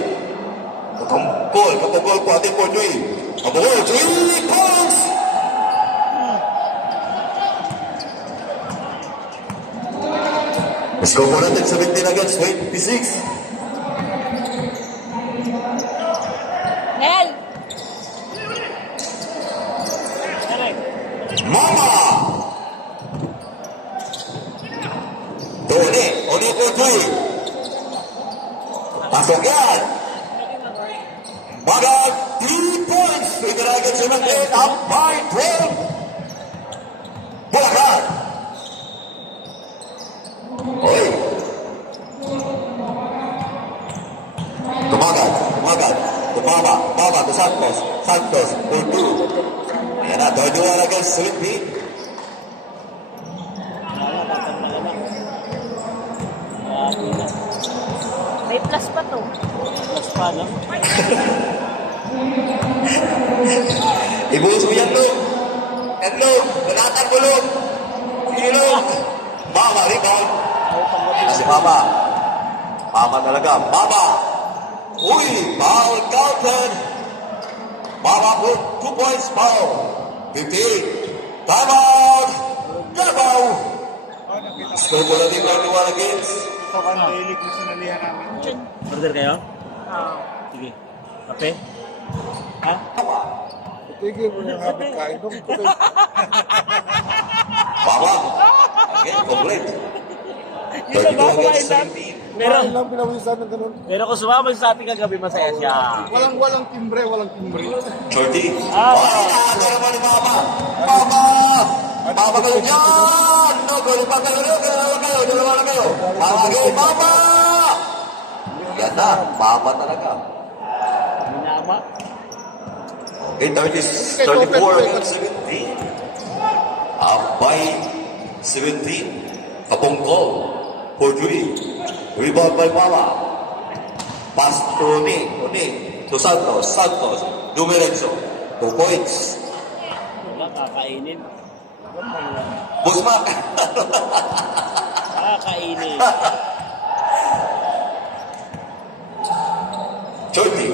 Kapag goal ko ating for 3. Kapag goal, 3 points! Score po natin 17 against 26. Nel! Mama! Tony for 3. Pasok yan! Bagat, 3 points! Peter against 17, up by 12. Bulacan! Oy! Tumagat, tumaba to Santos. Santos for 2. Ayan na, 21 against 17. Wala, tatanggalan na. Hindi na. May plus pa to. Plus pa, no? Ibuhos mo yan, Luke. And Luke, banatan mo, Luke. Sige, Luke. Mama, rebound. Ay, tanggapin. Si Mama. Mama talaga. Mama. Uy, foul counted. Mama for 2 points foul. 15. Time out. Davao. Score ko natin 21 against. Ito ang daily ko sinalihan namin. Order kayo? Oo. Sige. Kape? Ha? Tigil mo yung habit kain. Mama. Again, complete. Yun na ba? Kumain lang? Pero, Kumain lang pinawisan ng ganun. pero kung sumabay sa ating kagabi, masaya siya. Walang timbre, walang timbre. Shorty. Ah. Ay, nakakita naman ni Mama. Mama. Mama kayo dyan. No, gawin pa kayo. Dalawa na kayo. Mama kayo, Mama. Yan na. Mama talaga. Minama. 34 against 17. Up by 17. Kapungkol. For 3. Rebound by Mama. Pass to Oni. To Santos. Dumirenzo. 2 points. Wala, kakainin. Busmak. Kakainin. Shorty.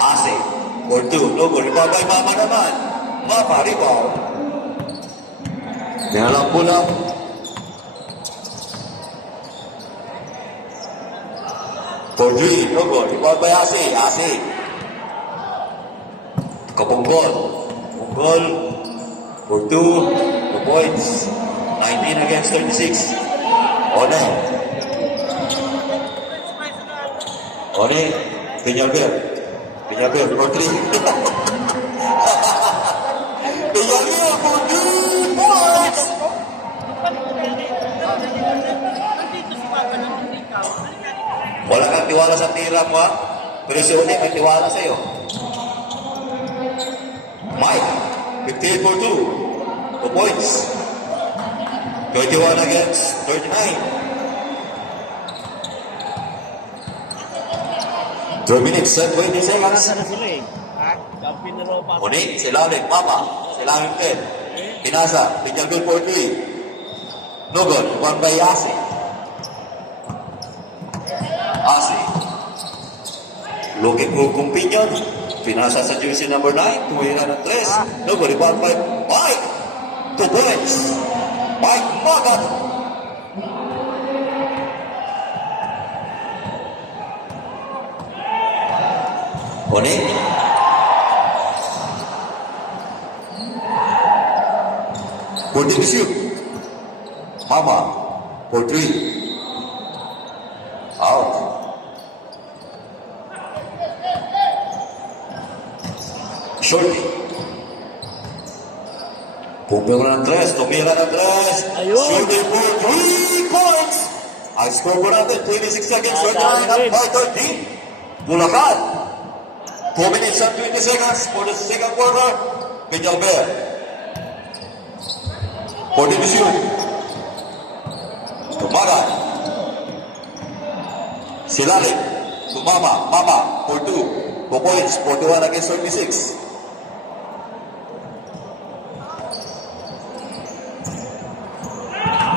Ase. For 2. Logo. Rebound by Mama naman. Mama, rebound. Nialang pulang. For 3. Logo. Rebound by Ase. Kapunggol. Punggol. For 2. 2 points. 19 against 36. One. Peñalver for 3. Peñalver for 3 points. Wala kang tiwala sa tira mo, ha? Pero si Oni may tiwala sa'yo. Mike, 15 for 2. 2 points. 21 against 39. 2 minutes and 20 seconds. Nasa na sila eh. Kampi na raw pa. Oni, Silalim, Mama. Silalim 10. Pinasa, Peñalver for 3. No good. 1 by Asi. Looking for Cumpinyon. Pinasa sa jersey number 9. Tumira ng 3. No good. 1 by Mike. 2 points. Mike Magat. Oni. For the shoot. Mama. For 3. Out. Shorty. Pumila ng 3. Tumira ng 3. Ayun. Shooting for 3 points. Ang score po natin, 26 seconds. 29 up by 13. Bulacan. 2 minutes and 20 seconds for the second quarter. Peñalver. For the shoot. Tumagan. Silalim. Tumama. Mama. For 2. 2 points. 41 against 36.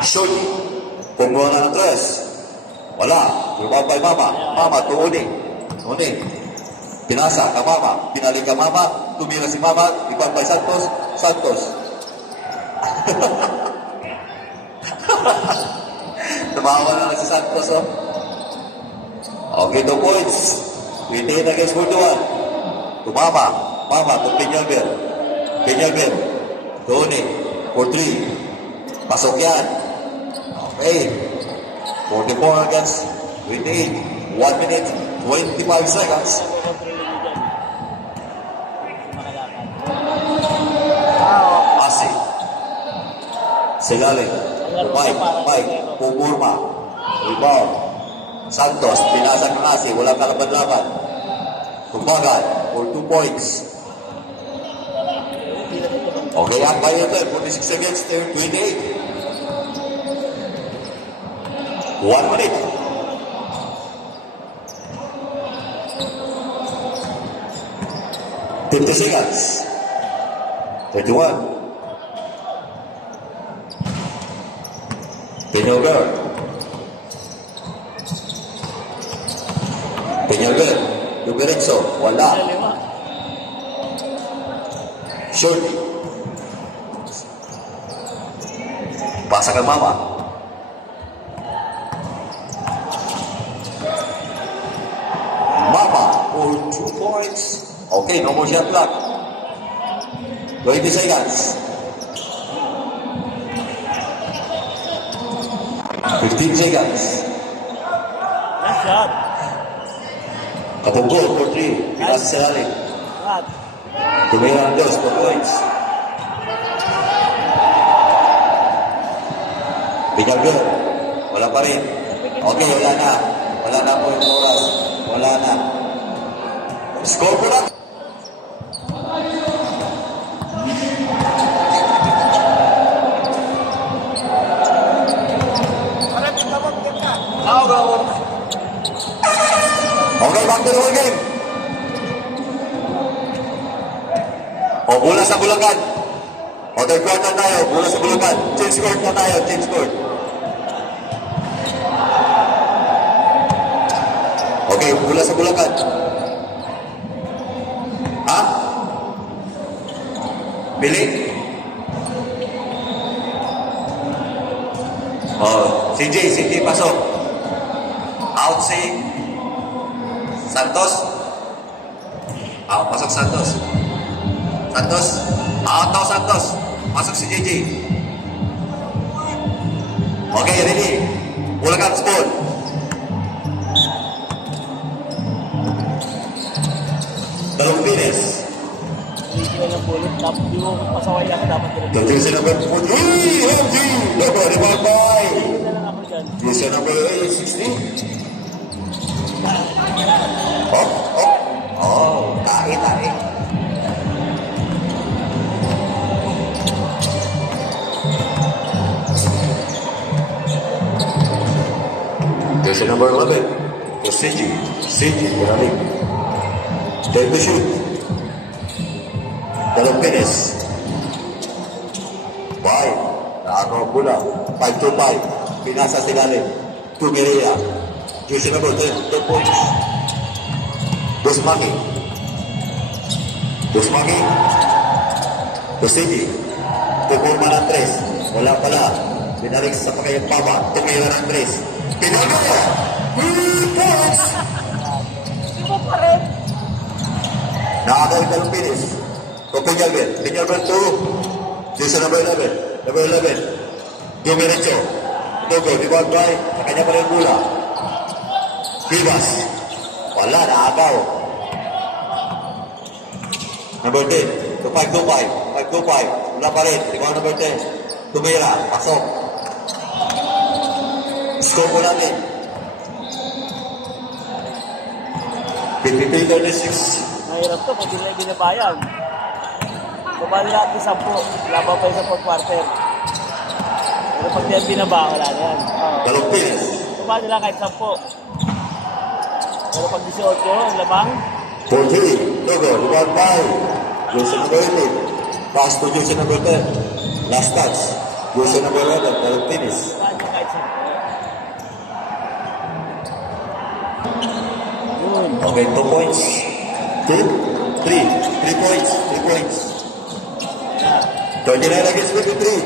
Shorty. Pumuha na ng 3. Wala. Rebound by Mama. Mama to Oni. Pinasa ka Mama. Pinalik ka Mama. Tumira si Mama. Rebound by Santos. Tumawa na lang si Santos, oh. Okay, 2 points. 28 against 41. Tumama. Mama to Peñalver. Tony. For 3. Pasok yan. Okay. 44 against 28. 1 minute, 25 seconds. Asi. Silalim. Mike. Pumurma. Rebound. Santos. Pinasa ng Asi. Walang kalaban-laban. Tumagal for 2 points. Okay, ang Bayotel, 46 seconds, 28. 1 minute. $50 seconds. 31. Peñalver. Peñalver. Luberenzo. Wala. Short. Pasa kay Mama. Mama for 2 points. Okay, no more shot clock. 20 seconds. 15 seconds. Last shot. Kapunggol for 3. Pinas sa lalim. Shot. Tumira ang Diyos for points. Pinyagol. Wala pa rin. Okay, wala na. Wala na po yung oras. Wala na. Score po lang. Okay, back to the whole game. O, bola sa Bulacan. O, third quarter tayo. Bola sa Bulacan. Change court na tayo. Change court. Okay, bola sa Bulacan. Ha? Pili? O, CJ, pasok. Out si Santos. Out, pasok Santos. Santos. Out daw Santos. Pasok si JJ. Okay, ready. Bulacan spawn. Dalawang Pines. Hindi ko ng bullet. Tapos di mo pasaway ako dapat ko. Jersey number 43, MG. Lobo, rebound by. Hindi na lang ako dyan. Jersey number 16. Tae. Jersey number 11. For CG, pinalik. Time to shoot. Dalawang Pines. 5. Nakakaw pula. 5-5. Pinasa sigalim. Tumiria. Jersey number 10. 2 points. Busmaki. Busigi. Tukurma ng 3. Wala pala. Binalik sa pakayang pama. Tumira ng 3. Pinagawa! 3 points! Di ba pa rin? Nakakawin dalawang Pines. Pinyalver 2. Jersey number 11. Number 11. Dumiretso. Dogo, rebound by. Sa kanya pa rin mula. Vivas. Wala, nakagaw. Number 10. 5-2-5. Wala pa rin. Rebound number 10. Tumira. Pasok. Score po natin. 53-36. Mahirap to pag hindi na binabayan. Babali natin 10. Laban pa yung sa 4 quarter. Pero pag yan binaba, wala na yan. Dalawang Pines. Babali lang kahit 10. Pero pag 18, ang lamang. 43. Dogo, rebound by. Jersey number 18. Pass to Jersey number 10. Last touch. Jersey number 11. Dalawang Pines. Babali kahit 10. Yun. Okay, 2 points. 2, 3. 3 points. 3 points. 29 against 53.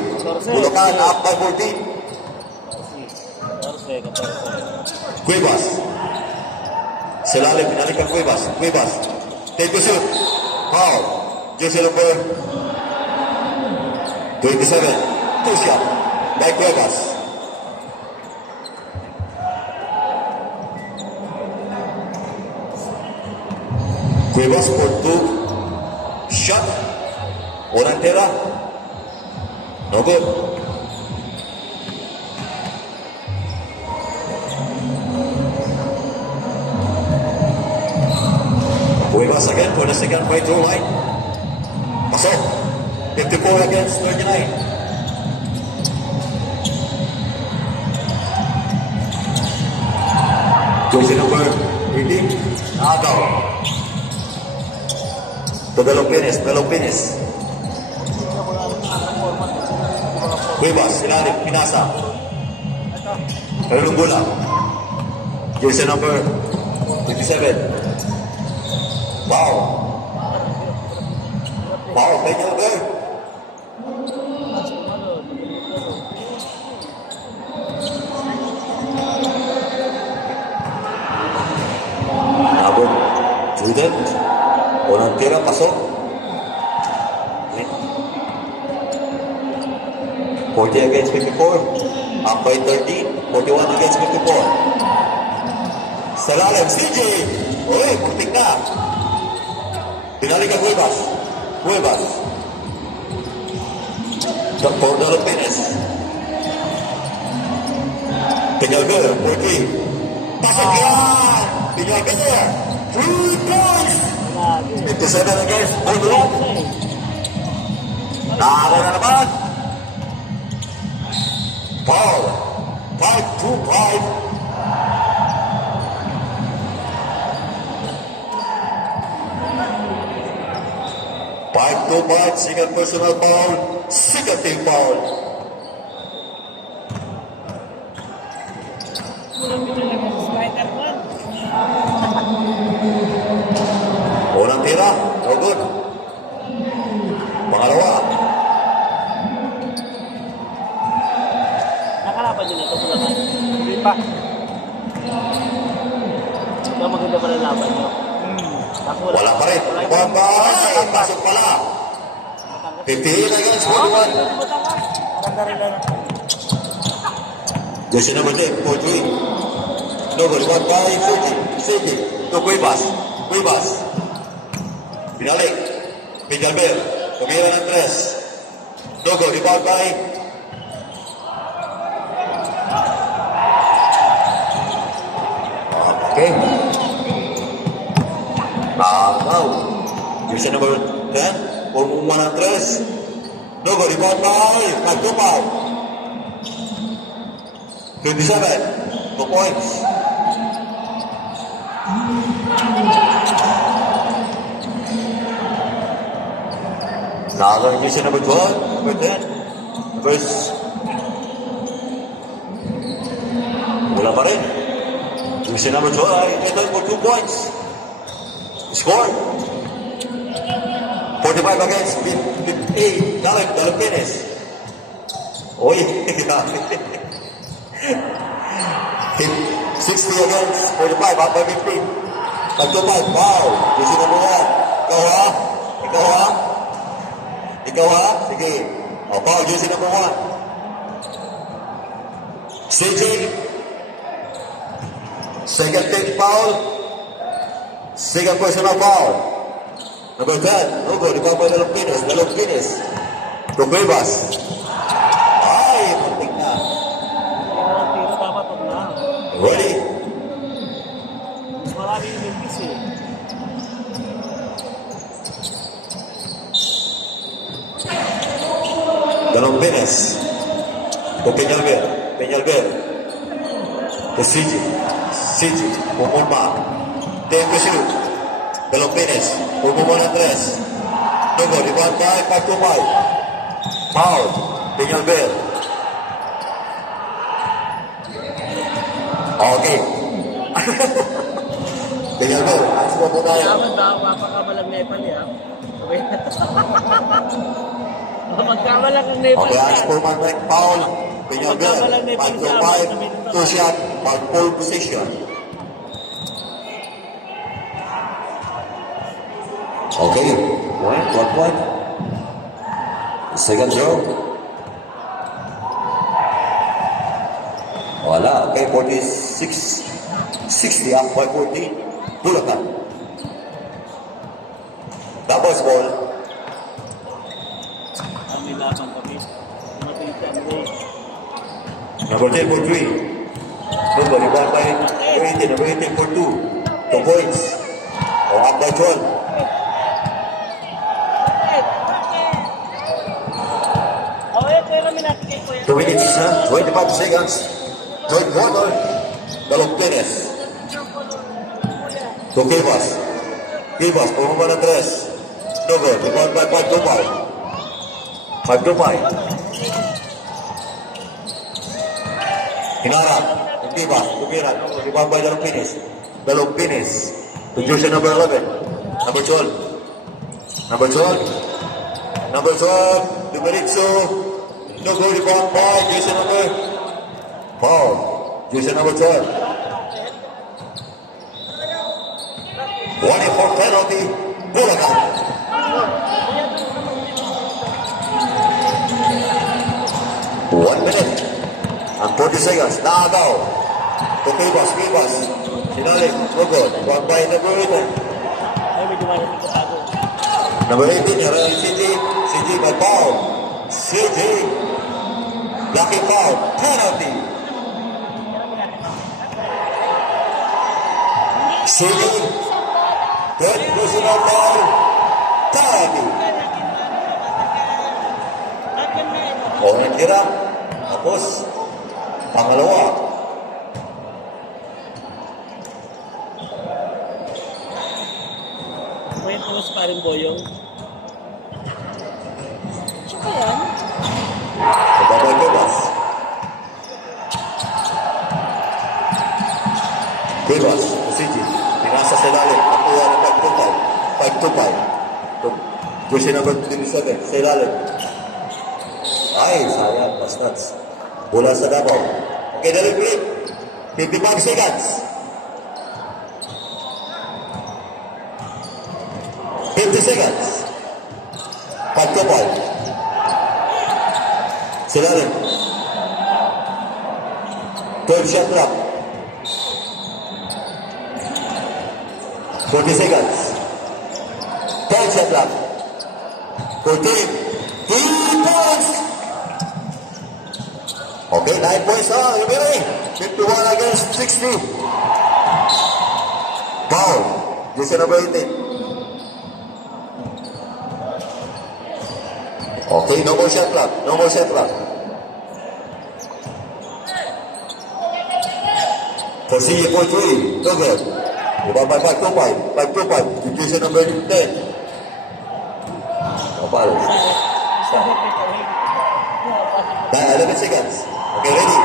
Bulacan up by 14. 14. Cuevas. Selalim, pinalik ang Cuevas. Take the shoot. Foul. Jersey number 27. 2 shot by Cuevas. Cuevas for 2 shot. Orang tira. No good. Bulakas again for the second free throw line. Pasok. 54 against 39. Jersey number 18. Agaw. To Belopinis. Cuevas, ilalim, pinasa. Erlong Bula. Jersey number 27. Wow. Wow, Daniel Bird. Abot. Juden. Unang tira, pasok. 40 against 54. Up by 13. 41 against 54. Salalim, CJ. Uy, putik na. Pinalik ang Cuevas. For the Lopez. Pinalgar, 40. Pasok yan! Pinalgar. 3 points! 57 against 41. Nakaka na naman. Foul. 5-2-5. Second personal foul, second team foul. Unang tira, no good. Pangalawa. Nakalaban nyo nito, Bulacan. Hindi pa. Ito maganda pala laban nyo. Wala pa rin. Ay, pasok pala. 58 against 41. Maganda rin lang. Jersey number 10, 4-3. No good. One by Sergi. No, Cuevas. Pinalik. Pingalbel. Tumira ng 3. No good. Rebound by okay. Now, jersey number 10, pumuha ng 3. No good. Rebound by Pagtupal. 27. 2 points. Another jersey number 12, number 10. Verse. Wala pa rin. Jersey number 12, ito for 2 points. Score. 45 against 58. Dalang Pines. Uy, grabe. 60 against 45, up by 15. Pagtupad, wow. Jersey number 1. Ikaw ha? Sige. O, foul, jersey number 1. CJ. Second team foul. Second personal foul. Number 10. No good. Ikaw pa Dalong Pines. Cuevas. Ay, muntik na. Yung tiro dapat huwag na. Ready? Mas marami yung limpis eh. Dalong Pines. To Peñalver. To CJ. Pumulma. Tempo shoot. Dalong Pines. Pumulma ng 3. No good. Rebound by 5-5. Foul. Peñalver. Okay. Peñalver. Ayos mo po tayo. Yaman ba? Mapakamalang Nepal eh. Magkamalang ang Nepal Okay, as yan. for man right foul, Peñalver, 5-5, 2 shot, on pole position. Okay, 1 point. Second throw. Wala, okay, 46, 60 up by 14. Bulacan. Doubles ball. Kami laban kami. Tumatita ang goal. Number 10 for 3. Number rebound by 18. Number 18 for 2. 2 points. O up by 12. 2 minutes, 25 seconds. Third quarter. Dalong Pines. To Kivas. Kivas, pumaba ng 3. No good. Rebound by 5-5. 5-5. Hinarap. Kivas, tumiran. Rebound by Dalong Pines. Dalong Pines. To jersey number 11. Number 12. Number 12. Number 12. Dumeritso. No good. Rebound by jersey number. Foul. Jersey number 12. 1 for penalty. Bulacan. 1 minute and 40 seconds. Naagaw. To Kivas. Sinalik. No good. Rebound by number 18. Ay, medyo malamig ka bago. Number 18, Real CG. CG by foul. CG. Blocking foul. Penalty. CG. Third personal foul. Penalty. O, natira. Tapos, pangalawa. May pa rin Boyong. Tsaka yan. Babay Kivas. Kivas, CG. Pinasa sa ilalim. Nakuha ng 5-2-5. Jersey number 27. Sa ilalim. Ay, sayang. Bastats. Bola sa Davao. Okay, delivery. 55 seconds. 50 seconds. 5-5. Silalim. Third shot clock. 40 seconds. Third shot clock. 14. 3 points. Okay, 9 points now. Remaining. 51 against 60. Foul. Jersey number 18. Okay, no more shot clock. No more shot clock. For CJ for 3. No good. Rebound by 5-5. 5-5. Jersey number 10. Kapal. 11 seconds. Okay, ready.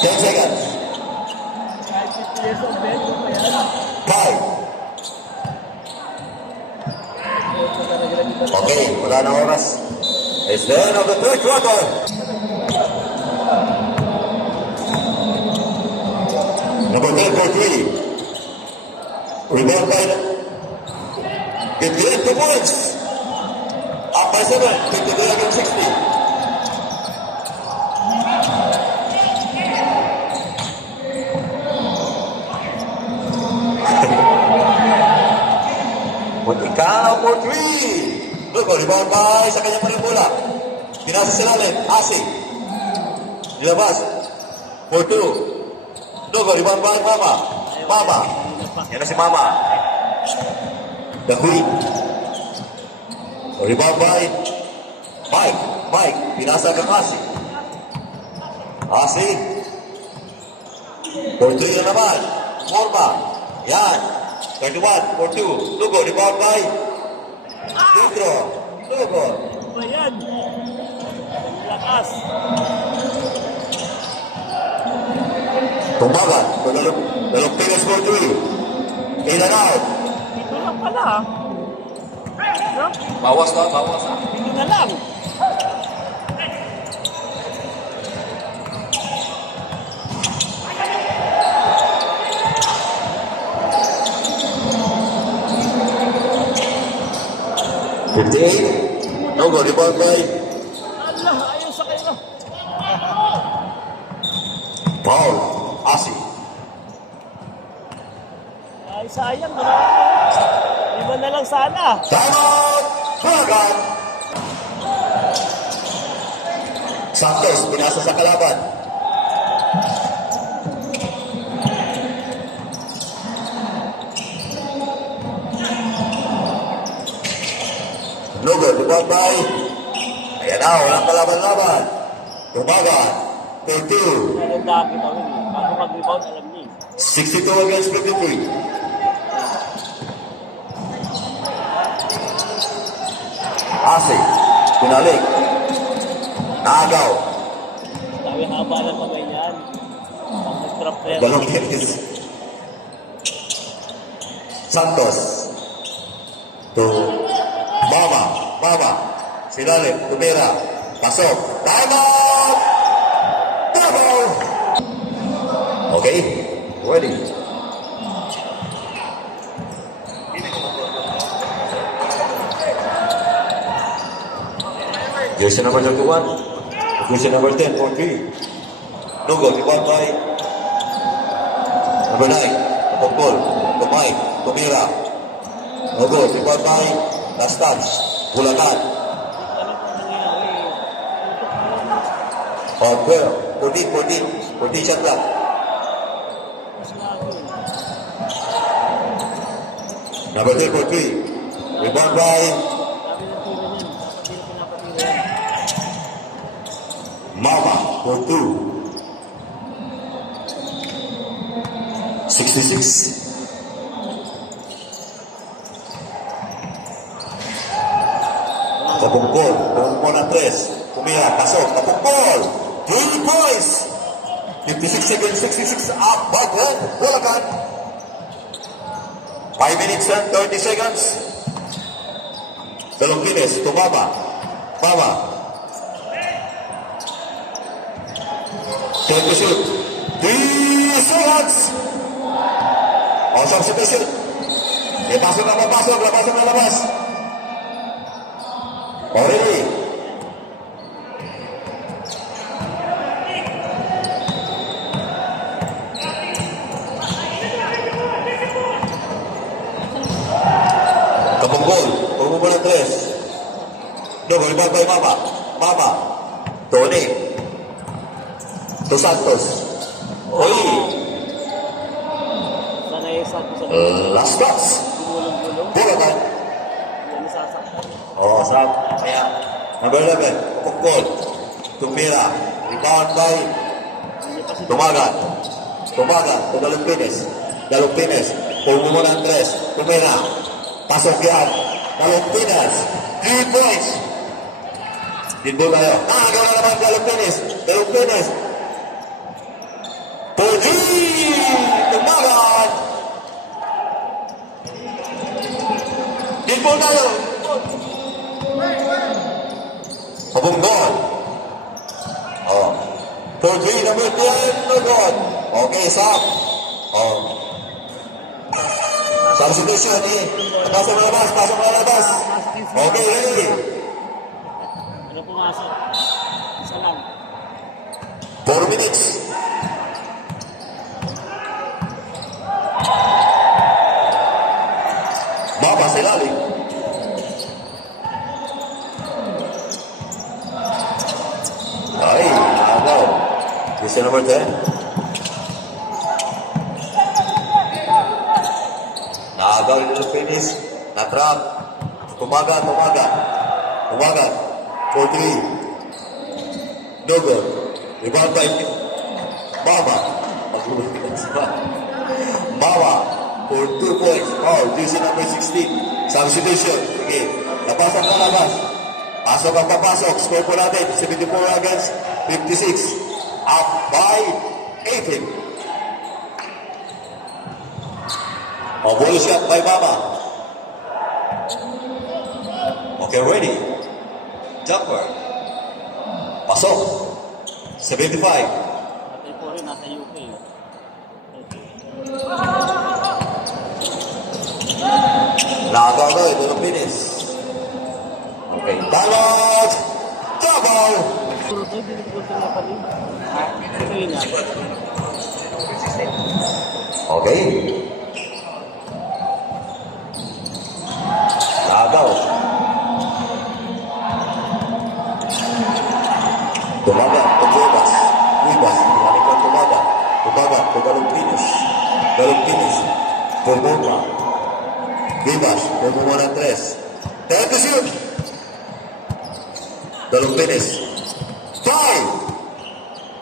10 seconds. 5. Okay, wala na oras. It's the end of the third quarter. Number 10 for 3. Rebound by 58 points. Up by 7. 53 against 60. Ikaw for 3. Look, rebound by sa kanyang maling bola. Pinasa sa lalim. Asi. Nilabas. For 2. Look, rebound by Mama. Mama. Yan na si Mama. The Queen. Rebound by Mike. Mike. Pinasa kang Asi. Asi. For 3 na naman. Forma. Yan. 31 for 2. Lugo, rebound by Pedro. Lugo. Ba yan? Lakas. Tumbagan. Dalong Pines for 3. In and out. Dito lang pala. No? Bawas na, bawas na. Dito na lang. No go, rebound by Allah, ayaw sa kayo. Paul. Asi. Ay, sayang. Wala. Iba na lang sana. Time out! Bulacan! Santos, pinasa sa kalaban. No Dogo, rebound by. Ayan na, walang kalaban-laban. Tumagan. 32. Naganda kita rin eh. Bago mag-rebound, alam niya eh. 62 against 53. Asi. Pinalik. Nagaw. Sabi haba ng pagay niyan. Pag nag-drop na yan. Balong tennis. Santos. To Mama. Silalim. Tumira. Pasok. Time out! Double! Okay. Ready. Jersey number 31. Jersey number 10 for 3. Lugo, rebound by number 9. Kapagpol. Tumay. Tumira. Lugo, rebound by last touch. Bulacan. Oh, 12. 14 shot lang. Number 10 for 3. Rebound by Mama for 2. 66. Kapungkol. Kapungkol ng 3. Pumira. Pasok. Kapungkol. 3 points. 56 seconds. 66 up. Button. Bulacan. 5 minutes and 30 seconds. Dalongkines. Tumama. Mama. 10 to shoot. 3 seconds. O, substitution. Pasok na labas. Already. Kapunggol. Pagbubo ng 3. Dogo, rebound by Mama. Tony. Dos Santos. Oy. Sana yung sabi sa Last pass. gulong-gulong. Bulacan. Yan nasasaktan. Oh, sarap. Kaya. Number 11. Kapunggol. Tumira. Rebound by Tumagan. To Dalongkines. Pagbubo ng 3. Tumira. Pasok yan. Dalongkines. 3 points. Dito tayo. Nakagawa na naman Dalongkines. Puli! Tumagan! Dito tayo. Pabunggol. Oh. Puli, number 10. Lugod. Okay, stop. Oh. Substitution eh. Pasok na labas. Okay, ready. Ano pumasok? Isa lang. 4 minutes. Mama sa ilalim. Ay, agaw. This is number 10. Naagaw yung little finish. Na-trap. Tumagan. 4-3. Dogo. Rebound by Mama. Mama. For 2 points. Oh, this is number 16. Substitution. Sige. Napasok na labas. Pasok ang papasok. Score po natin. 74 against 56. Up by 18. Oh, ball shot by Mama. Okay, ready. Jumper. Pasok. 75. Patay po rin, nasa UK. Nagaw daw. Ito na finish. Okay. Balot. Double. Puro to, binigbuto na pali. Ha? Ito yun nga. Okay. Nagaw. Tumaga. Tumagas. Tinalikan tumaga. Tugalong finish. Tumaga. Vivas. Pumuma ng 3. 10 to shoot. Dalawang finish. 5.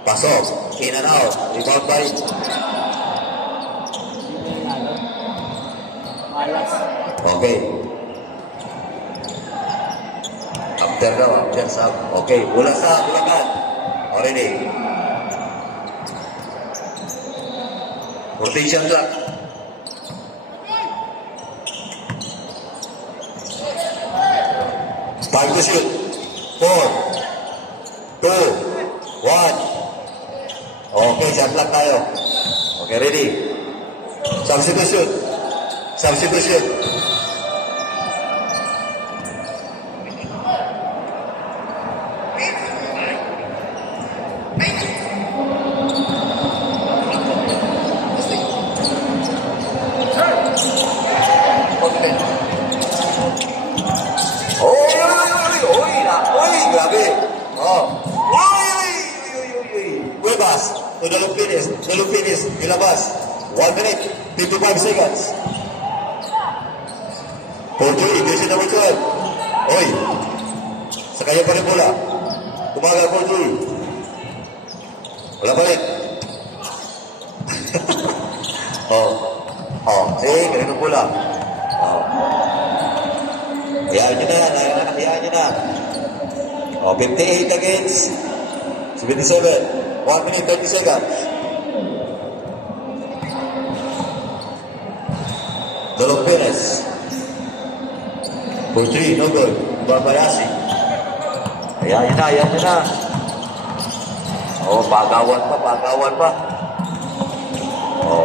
Pasok. In and out. Rebound by Hindi na yung malas. okay. After daw, after sub. Okay, bola sa Bulacan. Already. Rotation clock. Time to shoot. 4, 2, 1. Okay, shot clock tayo. Okay, ready. Substitution. Substitution. Grabe. Oh. Cuevas. To the Lupinis. The Lupinis. Ilabas. 1 minute. 55 seconds. 4-3. Division number 12. Oy. Sa kanya pa rin bola. Tumagal 4-3. Wala pa rin. Oh. Oh. See, ganun ang bola. Oh. Hayaan nyo na. Hayaan nyo na. Oh, 58 against 77. 1 minute, 30 seconds. Dolog Perez. For 3, no good. Barbayasi. Ayan nyo na. Oh, pagawan pa. Oh.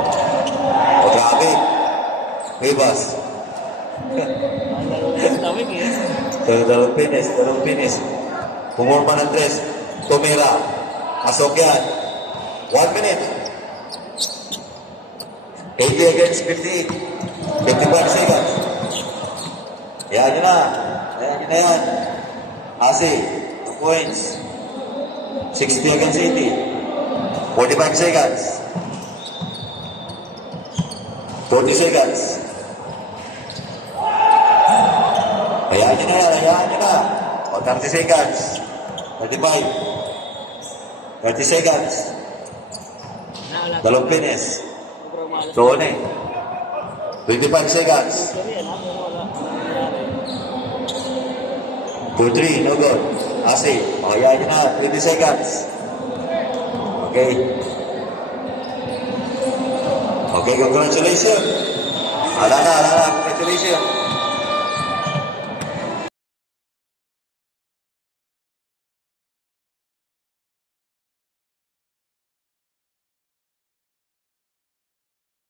Oh, grabe. Ribas. Tawag eh. Dalawang finish. Pumurma ng 3. Tumira. Pasok yan. 1 minute. 80 against 58. 55 seconds. Yan nyo na. Yan. Asi. 2 points. 60 against 80. 45 seconds. 40 seconds. Hayaan nyo na. O, 30 seconds. 35. 30 seconds. Dalawang finish. Sobrang malas. Doon 25 seconds. Sorry, pero wala nangyayari. 2-3, no good. Asi, hayaan nyo na. 20 seconds. Okay. Okay, congratulations. Ala na. Congratulations.